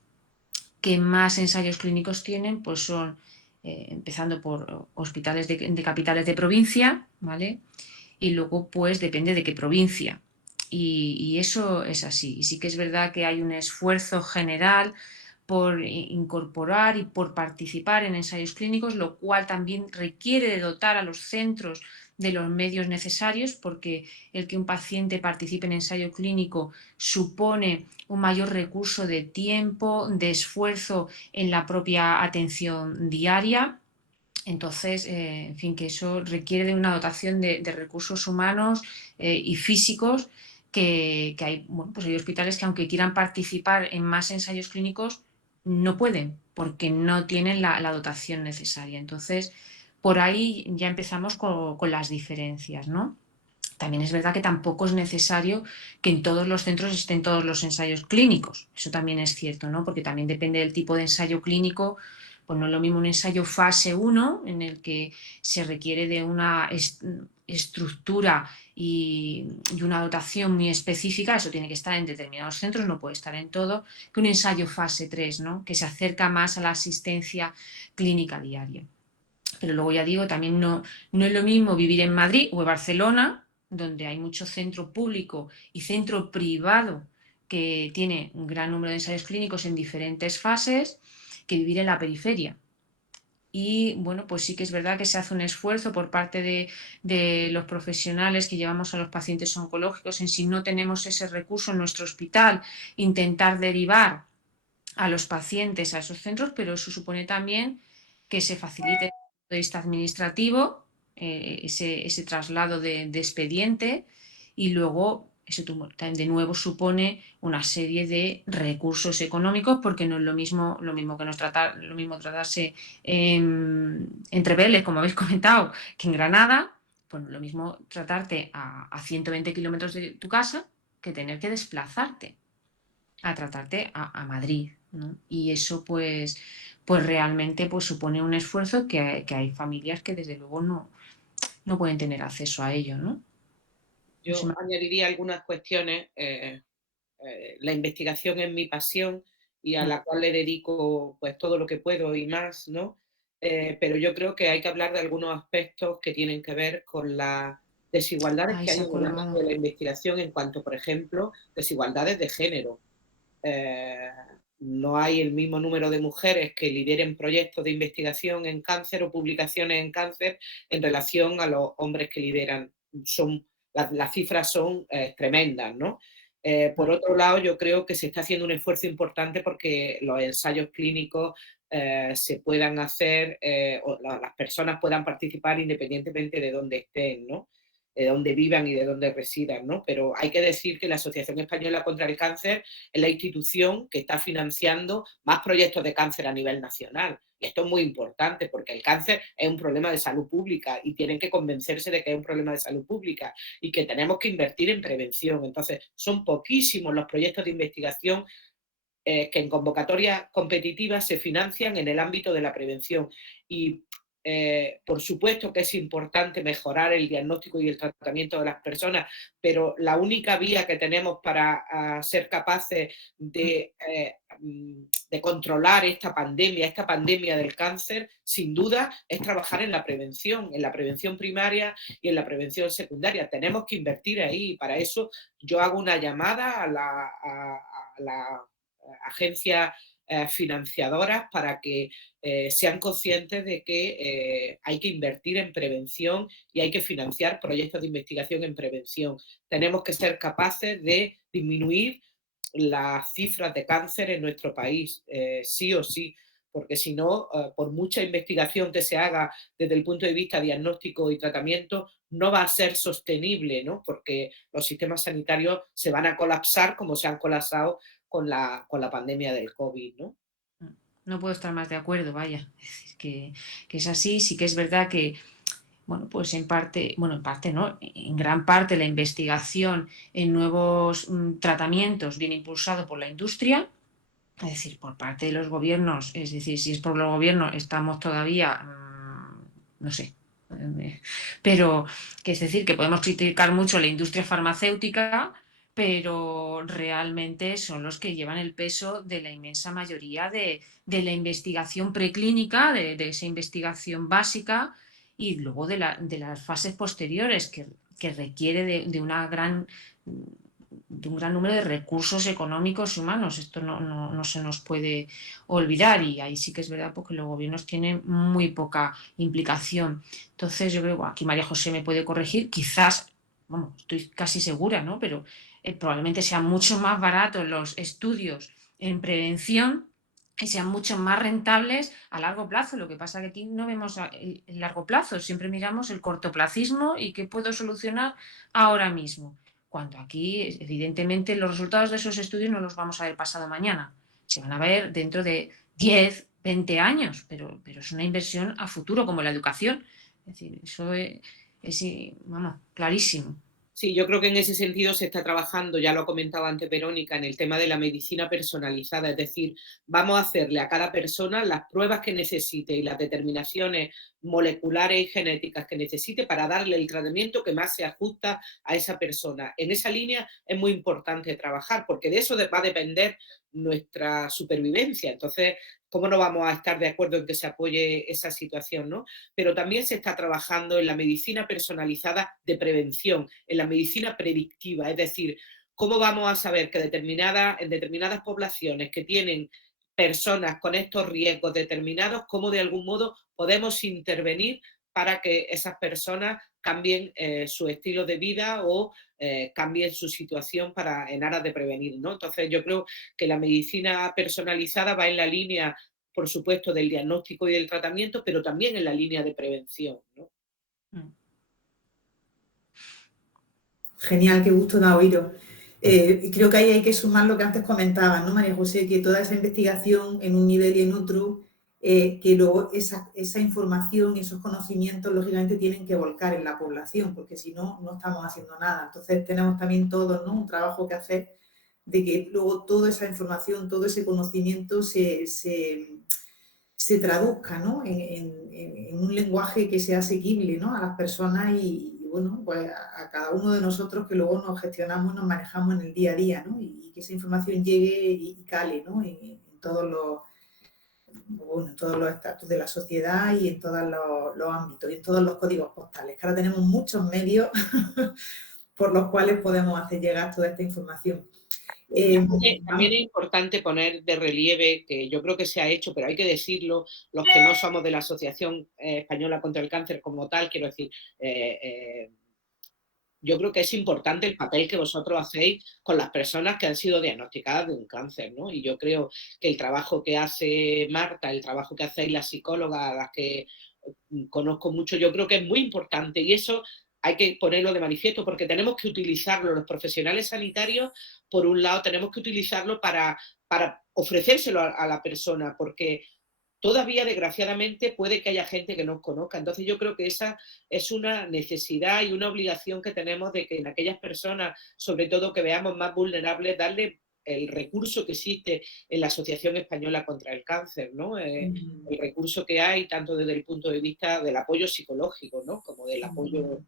que más ensayos clínicos tienen, pues son, empezando por hospitales de capitales de provincia, ¿vale? Y luego, pues, depende de qué provincia. Y eso es así. Y sí que es verdad que hay un esfuerzo general por incorporar y por participar en ensayos clínicos, lo cual también requiere de dotar a los centros de los medios necesarios, porque el que un paciente participe en ensayo clínico supone un mayor recurso de tiempo, de esfuerzo en la propia atención diaria. Entonces, en fin, que eso requiere de una dotación de recursos humanos y físicos que hay, bueno, pues hay hospitales que, aunque quieran participar en más ensayos clínicos, no pueden porque no tienen la dotación necesaria. Entonces, por ahí ya empezamos con las diferencias, ¿no? También es verdad que tampoco es necesario que en todos los centros estén todos los ensayos clínicos. Eso también es cierto, ¿no? Porque también depende del tipo de ensayo clínico. Pues no es lo mismo un ensayo fase 1, en el que se requiere de una estructura y una dotación muy específica, eso tiene que estar en determinados centros, no puede estar en todo, que un ensayo fase 3, ¿no? Que se acerca más a la asistencia clínica diaria. Pero luego, ya digo, también no es lo mismo vivir en Madrid o en Barcelona, donde hay mucho centro público y centro privado que tiene un gran número de ensayos clínicos en diferentes fases, que vivir en la periferia. Y bueno, pues sí que es verdad que se hace un esfuerzo por parte de los profesionales que llevamos a los pacientes oncológicos, en, si no tenemos ese recurso en nuestro hospital, intentar derivar a los pacientes a esos centros, pero eso supone también que se facilite desde el punto de vista administrativo ese traslado de expediente, y luego eso de nuevo supone una serie de recursos económicos, porque no es lo mismo tratarse entre Vélez, como habéis comentado, que en Granada, pues lo mismo tratarte a 120 kilómetros de tu casa que tener que desplazarte a tratarte a Madrid, ¿no? Y eso pues realmente pues supone un esfuerzo que hay familias que desde luego no pueden tener acceso a ello, ¿no? Yo añadiría algunas cuestiones. La investigación es mi pasión y a la cual le dedico pues todo lo que puedo y más, ¿no? Pero yo creo que hay que hablar de algunos aspectos que tienen que ver con las desigualdades Ahí que se hay ha en el ámbito colgado. de la investigación en cuanto, por ejemplo, desigualdades de género. No hay el mismo número de mujeres que lideren proyectos de investigación en cáncer o publicaciones en cáncer en relación a los hombres que lideran. Las cifras son tremendas, ¿no? Por otro lado, yo creo que se está haciendo un esfuerzo importante porque los ensayos clínicos se puedan hacer, o las personas puedan participar independientemente de dónde estén, ¿no? De dónde vivan y de dónde residan, ¿no? Pero hay que decir que la Asociación Española contra el Cáncer es la institución que está financiando más proyectos de cáncer a nivel nacional. Y esto es muy importante porque el cáncer es un problema de salud pública y tienen que convencerse de que es un problema de salud pública y que tenemos que invertir en prevención. Entonces, son poquísimos los proyectos de investigación que en convocatorias competitivas se financian en el ámbito de la prevención. Y por supuesto que es importante mejorar el diagnóstico y el tratamiento de las personas, pero la única vía que tenemos para ser capaces de controlar esta pandemia del cáncer, sin duda, es trabajar en la prevención primaria y en la prevención secundaria. Tenemos que invertir ahí y para eso yo hago una llamada a la agencias financiadoras para que sean conscientes de que hay que invertir en prevención y hay que financiar proyectos de investigación en prevención. Tenemos que ser capaces de disminuir las cifras de cáncer en nuestro país, sí o sí, porque si no, por mucha investigación que se haga desde el punto de vista diagnóstico y tratamiento, no va a ser sostenible, ¿no? Porque los sistemas sanitarios se van a colapsar como se han colapsado con la pandemia del COVID, ¿no? No puedo estar más de acuerdo, vaya. Es decir, que es así, sí que es verdad que, bueno, pues en parte no, en gran parte la investigación en nuevos tratamientos viene impulsado por la industria, es decir, por parte de los gobiernos, es decir, si es por los gobiernos estamos todavía, no sé, pero que es decir, que podemos criticar mucho la industria farmacéutica, pero realmente son los que llevan el peso de la inmensa mayoría de la investigación preclínica, de esa investigación básica y luego de las fases posteriores que requiere de un gran número de recursos económicos y humanos. Esto no se nos puede olvidar y ahí sí que es verdad porque los gobiernos tienen muy poca implicación. Entonces yo creo, aquí María José me puede corregir, quizás, vamos, estoy casi segura, ¿no? Pero probablemente sean mucho más baratos los estudios en prevención y sean mucho más rentables a largo plazo. Lo que pasa es que aquí no vemos el largo plazo, siempre miramos el cortoplacismo y qué puedo solucionar ahora mismo. Cuando aquí, evidentemente, los resultados de esos estudios no los vamos a ver pasado mañana. Se van a ver dentro de 10, 20 años, pero es una inversión a futuro, como la educación. Es decir, eso es vamos, clarísimo. Sí, yo creo que en ese sentido se está trabajando, ya lo ha comentado antes Verónica, en el tema de la medicina personalizada, es decir, vamos a hacerle a cada persona las pruebas que necesite y las determinaciones moleculares y genéticas que necesite para darle el tratamiento que más se ajusta a esa persona. En esa línea es muy importante trabajar porque de eso va a depender nuestra supervivencia. Entonces, ¿cómo no vamos a estar de acuerdo en que se apoye esa situación, ¿no? Pero también se está trabajando en la medicina personalizada de prevención, en la medicina predictiva, es decir, ¿cómo vamos a saber que en determinadas poblaciones que tienen personas con estos riesgos determinados, cómo de algún modo podemos intervenir para que esas personas cambien su estilo de vida o cambien su situación en aras de prevenir, ¿no? Entonces yo creo que la medicina personalizada va en la línea, por supuesto, del diagnóstico y del tratamiento, pero también en la línea de prevención, ¿no? Genial, qué gusto da oíros. Creo que ahí hay que sumar lo que antes comentabas, ¿no, María José? Que toda esa investigación en un nivel y en otro que luego esa información y esos conocimientos lógicamente tienen que volcar en la población, porque si no, no estamos haciendo nada. Entonces tenemos también todos, ¿no?, un trabajo que hacer de que luego toda esa información, todo ese conocimiento se traduzca, ¿no?, en un lenguaje que sea asequible, ¿no?, a las personas y bueno, pues a cada uno de nosotros que luego nos gestionamos, nos manejamos en el día a día, ¿no?, y que esa información llegue y cale, ¿no?, en todos los estatus de la sociedad y en todos los ámbitos y en todos los códigos postales, que ahora tenemos muchos medios por los cuales podemos hacer llegar toda esta información. También es importante poner de relieve, que yo creo que se ha hecho, pero hay que decirlo, los que no somos de la Asociación Española contra el Cáncer como tal, quiero decir, yo creo que es importante el papel que vosotros hacéis con las personas que han sido diagnosticadas de un cáncer, ¿no? Y yo creo que el trabajo que hace Marta, el trabajo que hacéis las psicólogas, a las que conozco mucho, yo creo que es muy importante y eso hay que ponerlo de manifiesto porque tenemos que utilizarlo, los profesionales sanitarios, por un lado, tenemos que utilizarlo para ofrecérselo a la persona, porque todavía, desgraciadamente, puede que haya gente que no os conozca. Entonces, yo creo que esa es una necesidad y una obligación que tenemos de que en aquellas personas, sobre todo que veamos más vulnerables, darle el recurso que existe en la Asociación Española contra el Cáncer, ¿no? El recurso que hay, tanto desde el punto de vista del apoyo psicológico, ¿no?, como del apoyo,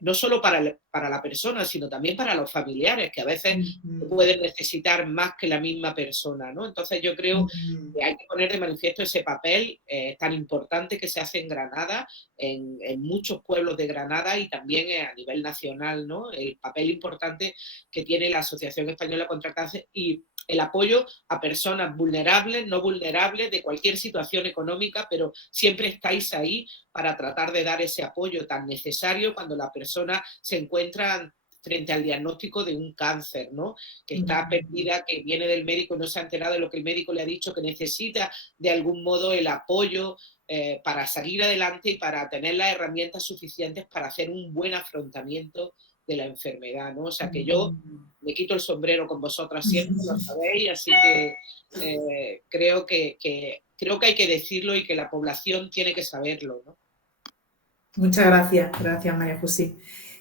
no solo para la persona, sino también para los familiares, que a veces pueden necesitar más que la misma persona, ¿no? Entonces, yo creo que hay que poner de manifiesto ese papel tan importante que se hace en Granada, en muchos pueblos de Granada y también a nivel nacional, ¿no? El papel importante que tiene la Asociación Española contra el Cáncer y el apoyo a personas vulnerables, no vulnerables, de cualquier situación económica, pero siempre estáis ahí para tratar de dar ese apoyo tan necesario cuando la persona se encuentra frente al diagnóstico de un cáncer, ¿no?, que está perdida, que viene del médico y no se ha enterado de lo que el médico le ha dicho, que necesita de algún modo el apoyo para salir adelante y para tener las herramientas suficientes para hacer un buen afrontamiento de la enfermedad, ¿no? O sea que yo me quito el sombrero con vosotras siempre, lo sabéis, así que creo que hay que decirlo y que la población tiene que saberlo, ¿no? Muchas gracias María José.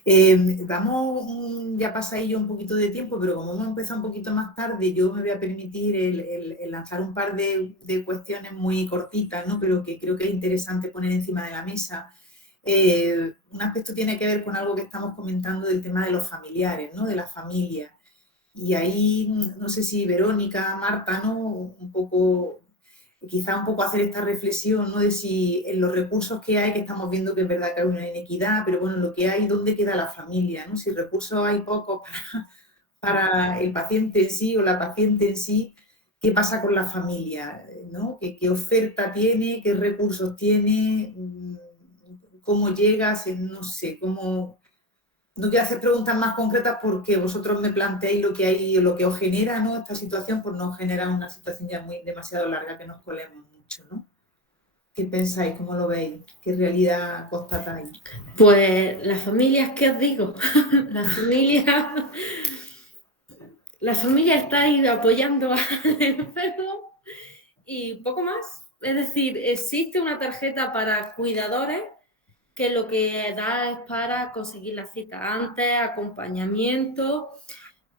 Ya pasa ahí un poquito de tiempo, pero como hemos empezado un poquito más tarde, yo me voy a permitir el lanzar un par de cuestiones muy cortitas, ¿no?, pero que creo que es interesante poner encima de la mesa. Un aspecto tiene que ver con algo que estamos comentando del tema de los familiares, ¿no?, de la familia. Y ahí, no sé si Verónica, Marta, ¿no?, un poco hacer esta reflexión, ¿no?, de si en los recursos que hay, que estamos viendo que es verdad que hay una inequidad, pero bueno, lo que hay, ¿dónde queda la familia?, ¿no? Si recursos hay pocos para el paciente en sí o la paciente en sí, ¿qué pasa con la familia?, ¿no? ¿Qué oferta tiene? ¿Qué recursos tiene? ¿Cómo llegas? No sé, cómo... No quiero hacer preguntas más concretas porque vosotros me planteáis lo que hay, lo que os genera, ¿no?, esta situación, por no generar una situación ya demasiado larga que nos colemos mucho, ¿no? ¿Qué pensáis? ¿Cómo lo veis? ¿Qué realidad constatáis? Pues las familias, ¿qué os digo? La familia está ahí apoyando al enfermo y poco más. Es decir, existe una tarjeta para cuidadores que lo que da es para conseguir la cita antes, acompañamiento,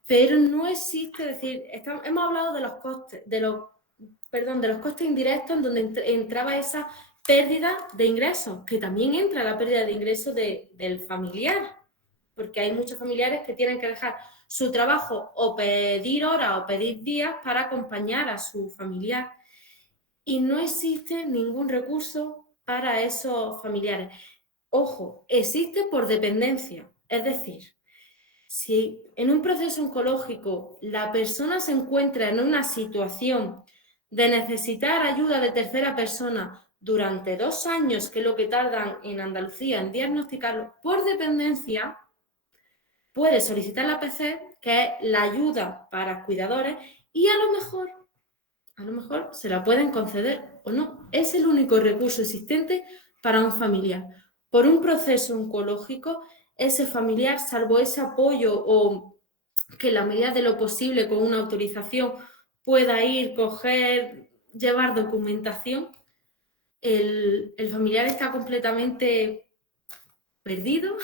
pero no existe, es decir, hemos hablado de los costes, de los costes indirectos en donde entraba esa pérdida de ingresos, que también entra la pérdida de ingresos del familiar, porque hay muchos familiares que tienen que dejar su trabajo o pedir horas o pedir días para acompañar a su familiar. Y no existe ningún recurso para esos familiares. Ojo, existe por dependencia, es decir, si en un proceso oncológico la persona se encuentra en una situación de necesitar ayuda de tercera persona durante 2 años, que es lo que tardan en Andalucía en diagnosticarlo por dependencia, puede solicitar la PC, que es la ayuda para cuidadores, y a lo mejor se la pueden conceder o no. Es el único recurso existente para un familiar. Por un proceso oncológico, ese familiar, salvo ese apoyo o que en la medida de lo posible con una autorización pueda ir, coger, llevar documentación, el familiar está completamente perdido,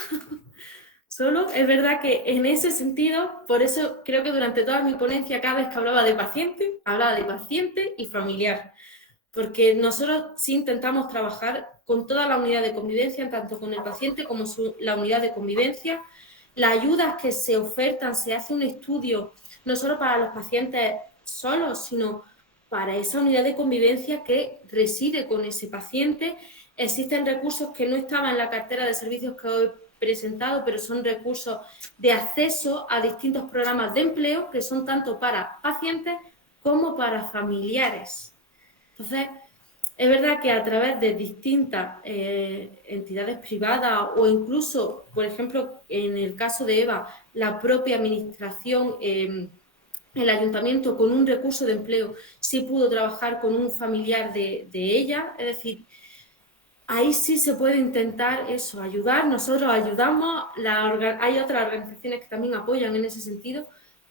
solo. Es verdad que en ese sentido, por eso creo que durante toda mi ponencia, cada vez que hablaba de paciente y familiar, porque nosotros sí intentamos trabajar con toda la unidad de convivencia, tanto con el paciente como la unidad de convivencia. Las ayudas que se ofertan, se hace un estudio no solo para los pacientes solos, sino para esa unidad de convivencia que reside con ese paciente. Existen recursos que no estaban en la cartera de servicios que hoy he presentado, pero son recursos de acceso a distintos programas de empleo que son tanto para pacientes como para familiares. Entonces, es verdad que a través de distintas entidades privadas o incluso, por ejemplo, en el caso de Eva, la propia administración, el ayuntamiento con un recurso de empleo sí pudo trabajar con un familiar de ella, es decir, ahí sí se puede intentar eso, ayudar, nosotros ayudamos, hay otras organizaciones que también apoyan en ese sentido,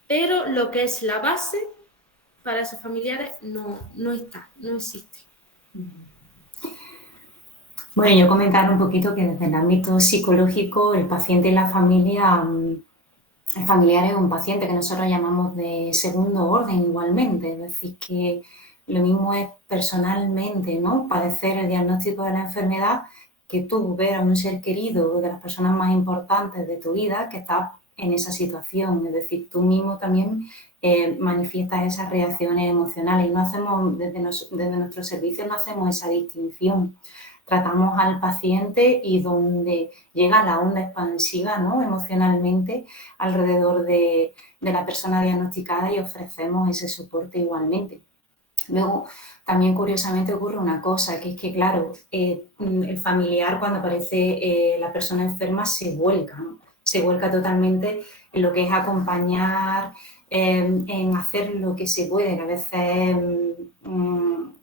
pero lo que es la base para esos familiares no existe. Bueno, yo comentar un poquito que desde el ámbito psicológico el paciente y la familia, el familiar es un paciente que nosotros llamamos de segundo orden igualmente, es decir, que lo mismo es personalmente, ¿no?, padecer el diagnóstico de la enfermedad que tú ver a un ser querido de las personas más importantes de tu vida que está en esa situación, es decir, tú mismo también manifiestas esas reacciones emocionales y no hacemos, desde nuestros servicios no hacemos esa distinción. Tratamos al paciente y donde llega la onda expansiva, ¿no?, emocionalmente alrededor de la persona diagnosticada y ofrecemos ese soporte igualmente. Luego, también curiosamente ocurre una cosa, que es que, claro, el familiar cuando aparece la persona enferma se vuelca, ¿no? Se vuelca totalmente en lo que es acompañar, en hacer lo que se puede, que a veces es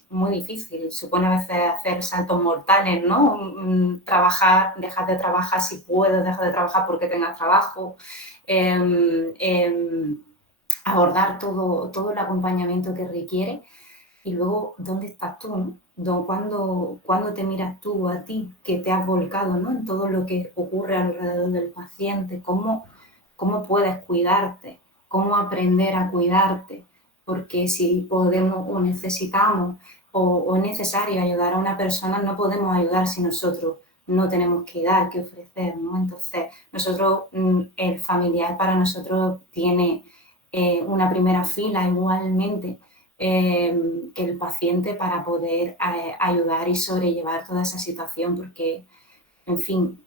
muy difícil, supone a veces hacer saltos mortales, ¿no? Trabajar, dejar de trabajar si puedes, dejar de trabajar porque tengas trabajo, abordar todo el acompañamiento que requiere. Y luego, ¿dónde estás tú? ¿Cuándo te miras tú a ti, que te has volcado, ¿no?, en todo lo que ocurre alrededor del paciente? ¿Cómo puedes cuidarte? ¿Cómo aprender a cuidarte? Porque si podemos o necesitamos o es necesario ayudar a una persona, no podemos ayudar si nosotros no tenemos que dar, que ofrecer, ¿no? Entonces, nosotros, el familiar para nosotros tiene una primera fila igualmente que el paciente para poder ayudar y sobrellevar toda esa situación, porque, en fin,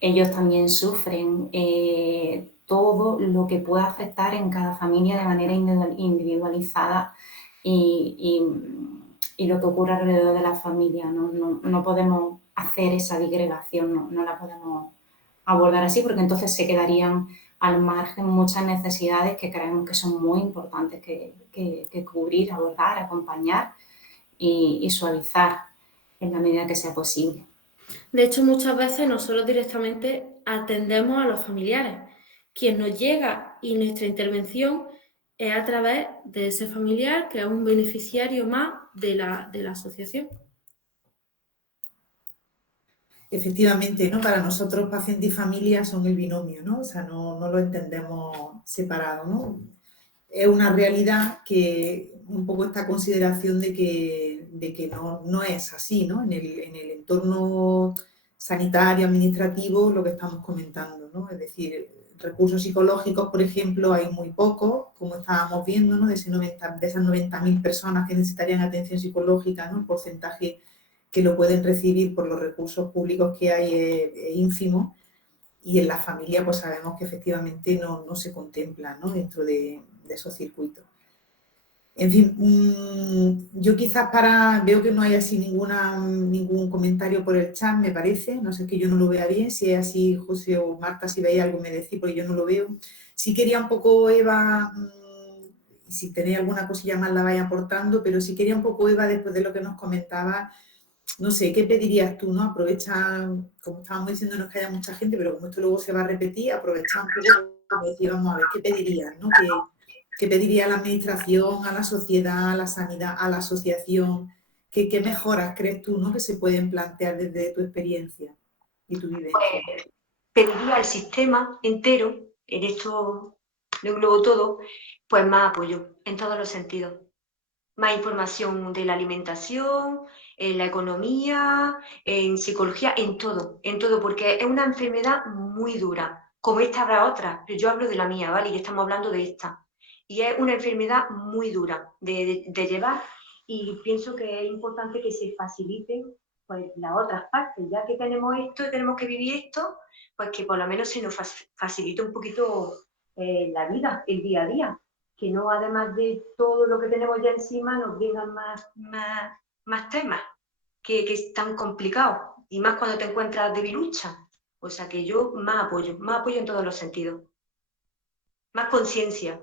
ellos también sufren todo lo que pueda afectar en cada familia de manera individualizada y lo que ocurre alrededor de la familia. No podemos hacer esa digregación, no la podemos abordar así, porque entonces se quedarían al margen muchas necesidades que creemos que son muy importantes que cubrir, abordar, acompañar y suavizar en la medida que sea posible. De hecho, muchas veces nosotros directamente atendemos a los familiares. Quien nos llega y nuestra intervención es a través de ese familiar que es un beneficiario más de la asociación. Efectivamente, ¿no? Para nosotros paciente y familia son el binomio, ¿no? O sea, no lo entendemos separado, ¿no? Es una realidad que un poco esta consideración de que no es así, ¿no? En el entorno sanitario, administrativo, lo que estamos comentando, ¿no? Es decir, recursos psicológicos, por ejemplo, hay muy pocos, como estábamos viendo, ¿no? De esas 90.000 personas que necesitarían atención psicológica, ¿no? El porcentaje que lo pueden recibir por los recursos públicos que hay es ínfimo, y en la familia pues sabemos que efectivamente no se contempla, ¿no?, dentro de esos circuitos. En fin, yo quizás veo que no hay así ningún comentario por el chat, me parece, no sé, que yo no lo vea bien, si es así, José o Marta, si veis algo me decís, porque yo no lo veo. Sí quería un poco, Eva, si tenéis alguna cosilla más la vais aportando, pero sí quería un poco, Eva, después de lo que nos comentaba, no sé, ¿qué pedirías tú, no? Aprovecha, como estábamos diciendo, no es que haya mucha gente, pero como esto luego se va a repetir, aprovecha un poco como decir, vamos a ver, ¿qué pedirías, no? ¿Qué pediría la administración, a la sociedad, a la sanidad, a la asociación? ¿Qué mejoras crees tú, ¿no?, que se pueden plantear desde tu experiencia y tu vivencia? Pues pediría al sistema entero, en esto lo englobo todo, pues más apoyo en todos los sentidos. Más información de la alimentación, en la economía, en psicología, en todo, porque es una enfermedad muy dura. Como esta habrá otras, pero yo hablo de la mía, ¿vale? Y estamos hablando de esta. Y es una enfermedad muy dura de llevar, y pienso que es importante que se faciliten pues las otras partes. Ya que tenemos esto y tenemos que vivir esto, pues que por lo menos se nos facilite un poquito la vida, el día a día. Que no, además de todo lo que tenemos ya encima, nos vengan más temas que es tan complicado. Y más cuando te encuentras debilucha. O sea que yo más apoyo en todos los sentidos. Más conciencia.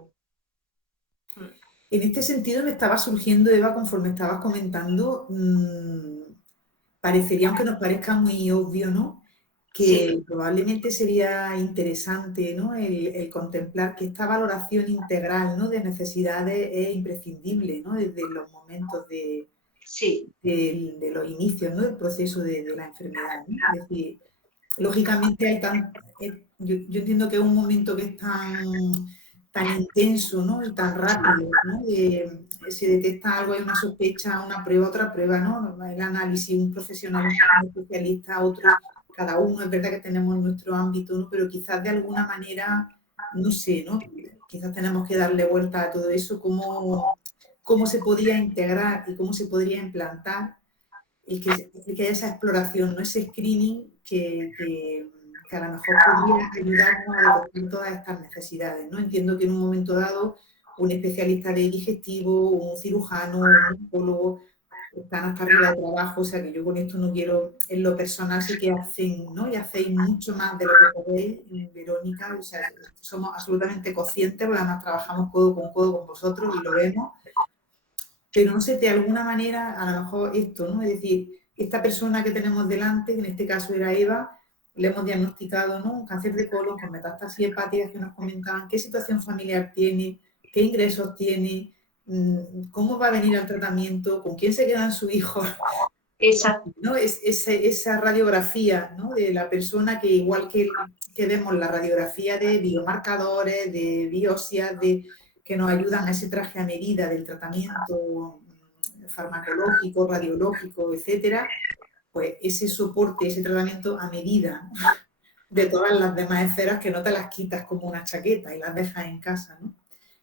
En este sentido me estaba surgiendo, Eva, conforme estabas comentando, parecería, aunque nos parezca muy obvio, ¿no?, que Sí. probablemente sería interesante, ¿no?, el contemplar que esta valoración integral, ¿no?, de necesidades es imprescindible, ¿no?, desde los momentos de los inicios, ¿no?, del proceso de la enfermedad, ¿no? Es decir, lógicamente yo entiendo que es un momento que es tan intenso, ¿no?, y tan rápido, ¿no?, se detecta algo, hay una sospecha, una prueba, otra prueba, ¿no?, el análisis, un profesional, un especialista, otro, cada uno, es verdad que tenemos nuestro ámbito, ¿no?, pero quizás de alguna manera, no sé, ¿no?, quizás tenemos que darle vuelta a todo eso, cómo se podría integrar y cómo se podría implantar el que haya esa exploración, ¿no?, ese screening que a lo mejor podría ayudarnos a detectar todas estas necesidades, ¿no? Entiendo que en un momento dado un especialista de digestivo, un cirujano, un oncólogo están hasta arriba de trabajo, o sea que yo con esto no quiero, en lo personal sé que hacen, ¿no?, y hacéis mucho más de lo que podéis, Verónica, o sea, somos absolutamente conscientes, porque además trabajamos codo con vosotros y lo vemos, pero no sé, de alguna manera, a lo mejor esto, ¿no?, es decir, esta persona que tenemos delante, que en este caso era Eva, le hemos diagnosticado, ¿no?, un cáncer de colon con metástasis hepáticas que nos comentaban, qué situación familiar tiene, qué ingresos tiene, cómo va a venir al tratamiento, con quién se quedan sus hijos. Exacto. ¿No? Esa radiografía, ¿no?, de la persona, que igual que vemos la radiografía de biomarcadores, de biopsias, que nos ayudan a ese traje a medida del tratamiento farmacológico, radiológico, etcétera, pues ese soporte, ese tratamiento a medida de todas las demás esferas, que no te las quitas como una chaqueta y las dejas en casa, ¿no?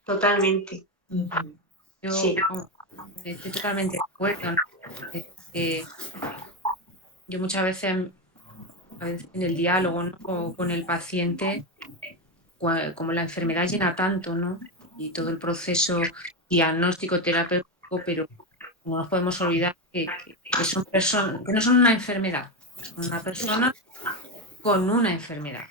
Totalmente. Yo Sí. estoy totalmente de acuerdo, ¿no? Yo muchas veces en el diálogo, ¿no?, con el paciente, como la enfermedad llena tanto, ¿no?, y todo el proceso diagnóstico terapéutico, pero no nos podemos olvidar que son personas, que no son una enfermedad, son una persona con una enfermedad.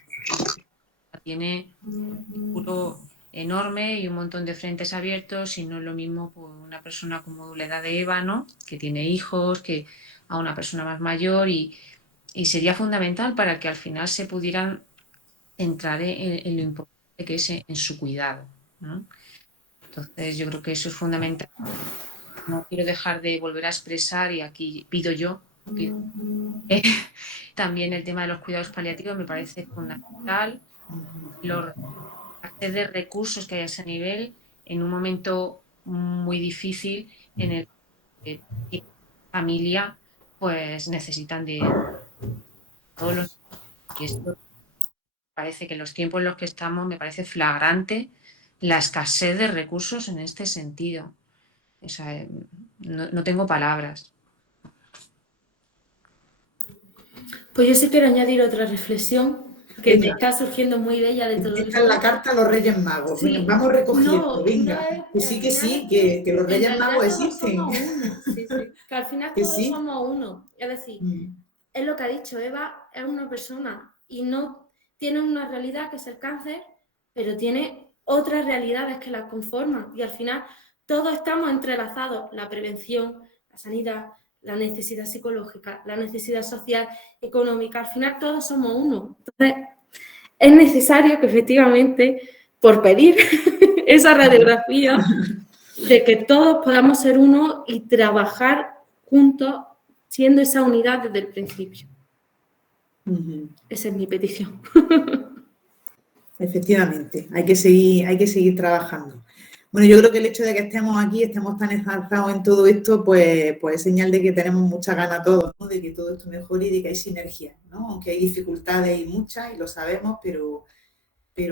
Tiene un futuro enorme y un montón de frentes abiertos, y no es lo mismo pues, una persona como la edad de Eva, ¿no?, que tiene hijos, que a una persona más mayor, y sería fundamental para que al final se pudieran entrar en lo importante que es en su cuidado, ¿no? Entonces yo creo que eso es fundamental. No quiero dejar de volver a expresar, y aquí pido también el tema de los cuidados paliativos me parece fundamental. La escasez de recursos que hay a ese nivel en un momento muy difícil en el que la familia pues necesitan de todos los, y esto parece que en los tiempos en los que estamos me parece flagrante la escasez de recursos en este sentido. O sea, no tengo palabras. Pues yo sí quiero añadir otra reflexión que me está surgiendo muy bella de todo esto. Esta es la carta a los Reyes Magos. Sí. Vamos recogiendo, No, venga. no es, Que sí, que los Reyes Magos existen. Somos uno. Sí, sí. Que al final Que todos sí. somos uno. Es decir, es lo que ha dicho Eva, es una persona y no tiene una realidad que es el cáncer, pero tiene otras realidades que la conforman, y al final todos estamos entrelazados: la prevención, la sanidad, la necesidad psicológica, la necesidad social, económica. Al final todos somos uno. Entonces es necesario que efectivamente, por pedir esa radiografía, de que todos podamos ser uno y trabajar juntos, siendo esa unidad desde el principio. Ujú. Esa es mi petición. Efectivamente, hay que seguir trabajando. Bueno, yo creo que el hecho de que estemos aquí, estemos tan enzazados en todo esto, pues es señal de que tenemos mucha gana todos, ¿no? De que todo esto mejore y de que hay sinergias, ¿no? Aunque hay dificultades y muchas, y lo sabemos, pero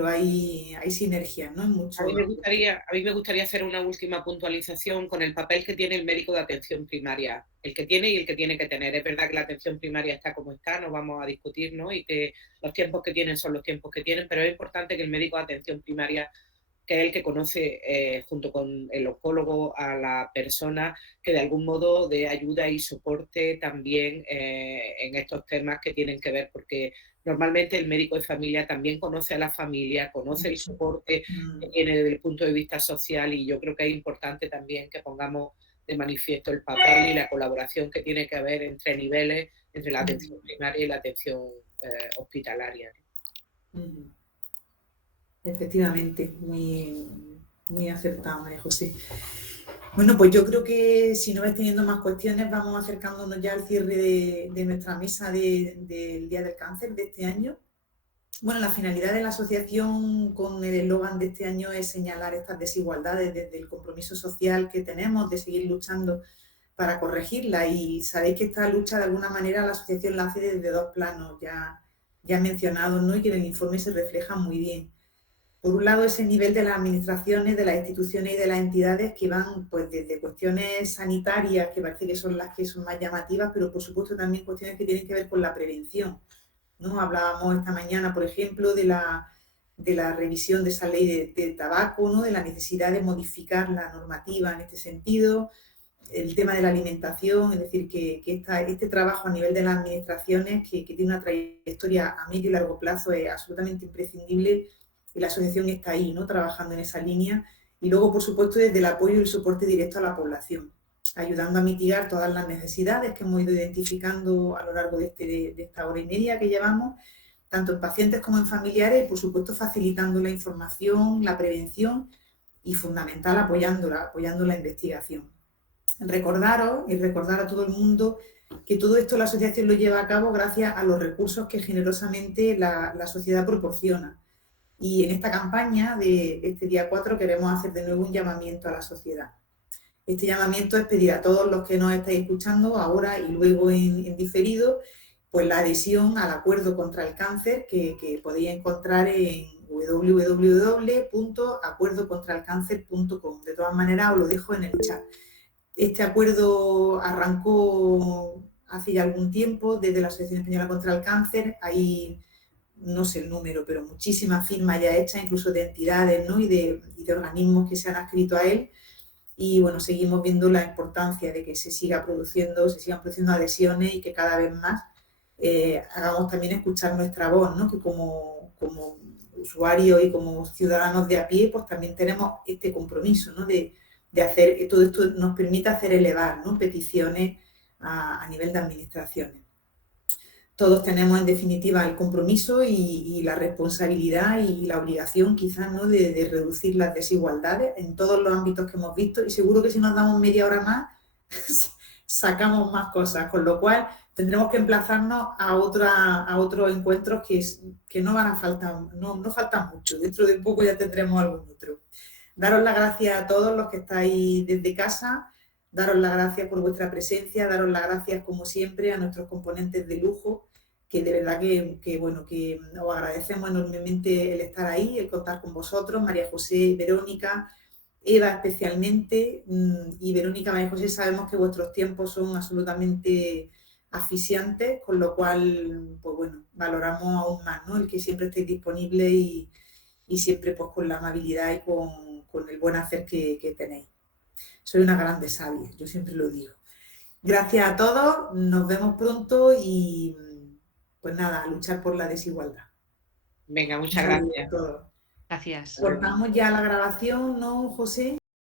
hay sinergias, ¿no? En mucho. A mí me gustaría hacer una última puntualización con el papel que tiene el médico de atención primaria, el que tiene y el que tiene que tener. Es verdad que la atención primaria está como está, no vamos a discutir, ¿no? Y que los tiempos que tienen son los tiempos que tienen, pero es importante que el médico de atención primaria, que es el que conoce junto con el oncólogo a la persona, que de algún modo dé ayuda y soporte también en estos temas que tienen que ver, porque normalmente el médico de familia también conoce a la familia, conoce el soporte que tiene desde el punto de vista social, y yo creo que es importante también que pongamos de manifiesto el papel y la colaboración que tiene que haber entre niveles, entre la atención primaria y la atención hospitalaria. Efectivamente, muy acertado, María José. Bueno, pues yo creo que si no vais teniendo más cuestiones, vamos acercándonos ya al cierre de nuestra mesa del Día del Cáncer de este año. Bueno, la finalidad de la asociación con el eslogan de este año es señalar estas desigualdades desde el compromiso social que tenemos de seguir luchando para corregirlas, y sabéis que esta lucha de alguna manera la asociación la hace desde dos planos ya mencionados, ¿no? Y que en el informe se refleja muy bien. Por un lado, ese nivel de las administraciones, de las instituciones y de las entidades que van pues desde cuestiones sanitarias, que parece que son las que son más llamativas, pero por supuesto también cuestiones que tienen que ver con la prevención, ¿no? Hablábamos esta mañana, por ejemplo, de la revisión de esa ley de tabaco, ¿no? De la necesidad de modificar la normativa en este sentido, el tema de la alimentación, es decir, que este trabajo a nivel de las administraciones, que tiene una trayectoria a medio y largo plazo, es absolutamente imprescindible, y la asociación está ahí, ¿no? Trabajando en esa línea. Y luego, por supuesto, desde el apoyo y el soporte directo a la población, ayudando a mitigar todas las necesidades que hemos ido identificando a lo largo de esta hora y media que llevamos, tanto en pacientes como en familiares, y por supuesto facilitando la información, la prevención y, fundamental, apoyando la investigación. Recordaros y recordar a todo el mundo que todo esto la asociación lo lleva a cabo gracias a los recursos que generosamente la sociedad proporciona. Y en esta campaña de este día 4 queremos hacer de nuevo un llamamiento a la sociedad. Este llamamiento es pedir a todos los que nos estáis escuchando ahora y luego en diferido, pues la adhesión al acuerdo contra el cáncer que podéis encontrar en www.acuerdocontralcáncer.com. De todas maneras, os lo dejo en el chat. Este acuerdo arrancó hace ya algún tiempo desde la Asociación Española contra el Cáncer. Hay, no sé el número, pero muchísimas firmas ya hechas, incluso de entidades, ¿no? y de organismos que se han adscrito a él. Y bueno, seguimos viendo la importancia de que se sigan produciendo adhesiones, y que cada vez más hagamos también escuchar nuestra voz, ¿no? Que como usuarios y como ciudadanos de a pie, pues también tenemos este compromiso, ¿no? de hacer que todo esto nos permita hacer elevar, ¿no? Peticiones a nivel de administraciones. Todos tenemos, en definitiva, el compromiso y la responsabilidad y la obligación, quizás, ¿no? de reducir las desigualdades en todos los ámbitos que hemos visto, y seguro que si nos damos media hora más sacamos más cosas, con lo cual tendremos que emplazarnos a otros encuentros que no van a faltar, no faltan mucho. Dentro de poco ya tendremos algún otro. Daros las gracias a todos los que estáis desde casa, daros las gracias por vuestra presencia, daros las gracias, como siempre, a nuestros componentes de lujo, que de verdad que os agradecemos enormemente el estar ahí, el contar con vosotros, María José, Verónica, Eva especialmente, y Verónica, María José, sabemos que vuestros tiempos son absolutamente asfixiantes, con lo cual, pues bueno, valoramos aún más, ¿no? El que siempre estéis disponibles y siempre pues con la amabilidad y con el buen hacer que tenéis. Soy una grande sabia, yo siempre lo digo. Gracias a todos, nos vemos pronto y pues nada, a luchar por la desigualdad. Venga, muchas gracias. A todos. Gracias. Cortamos ya la grabación, ¿no, José?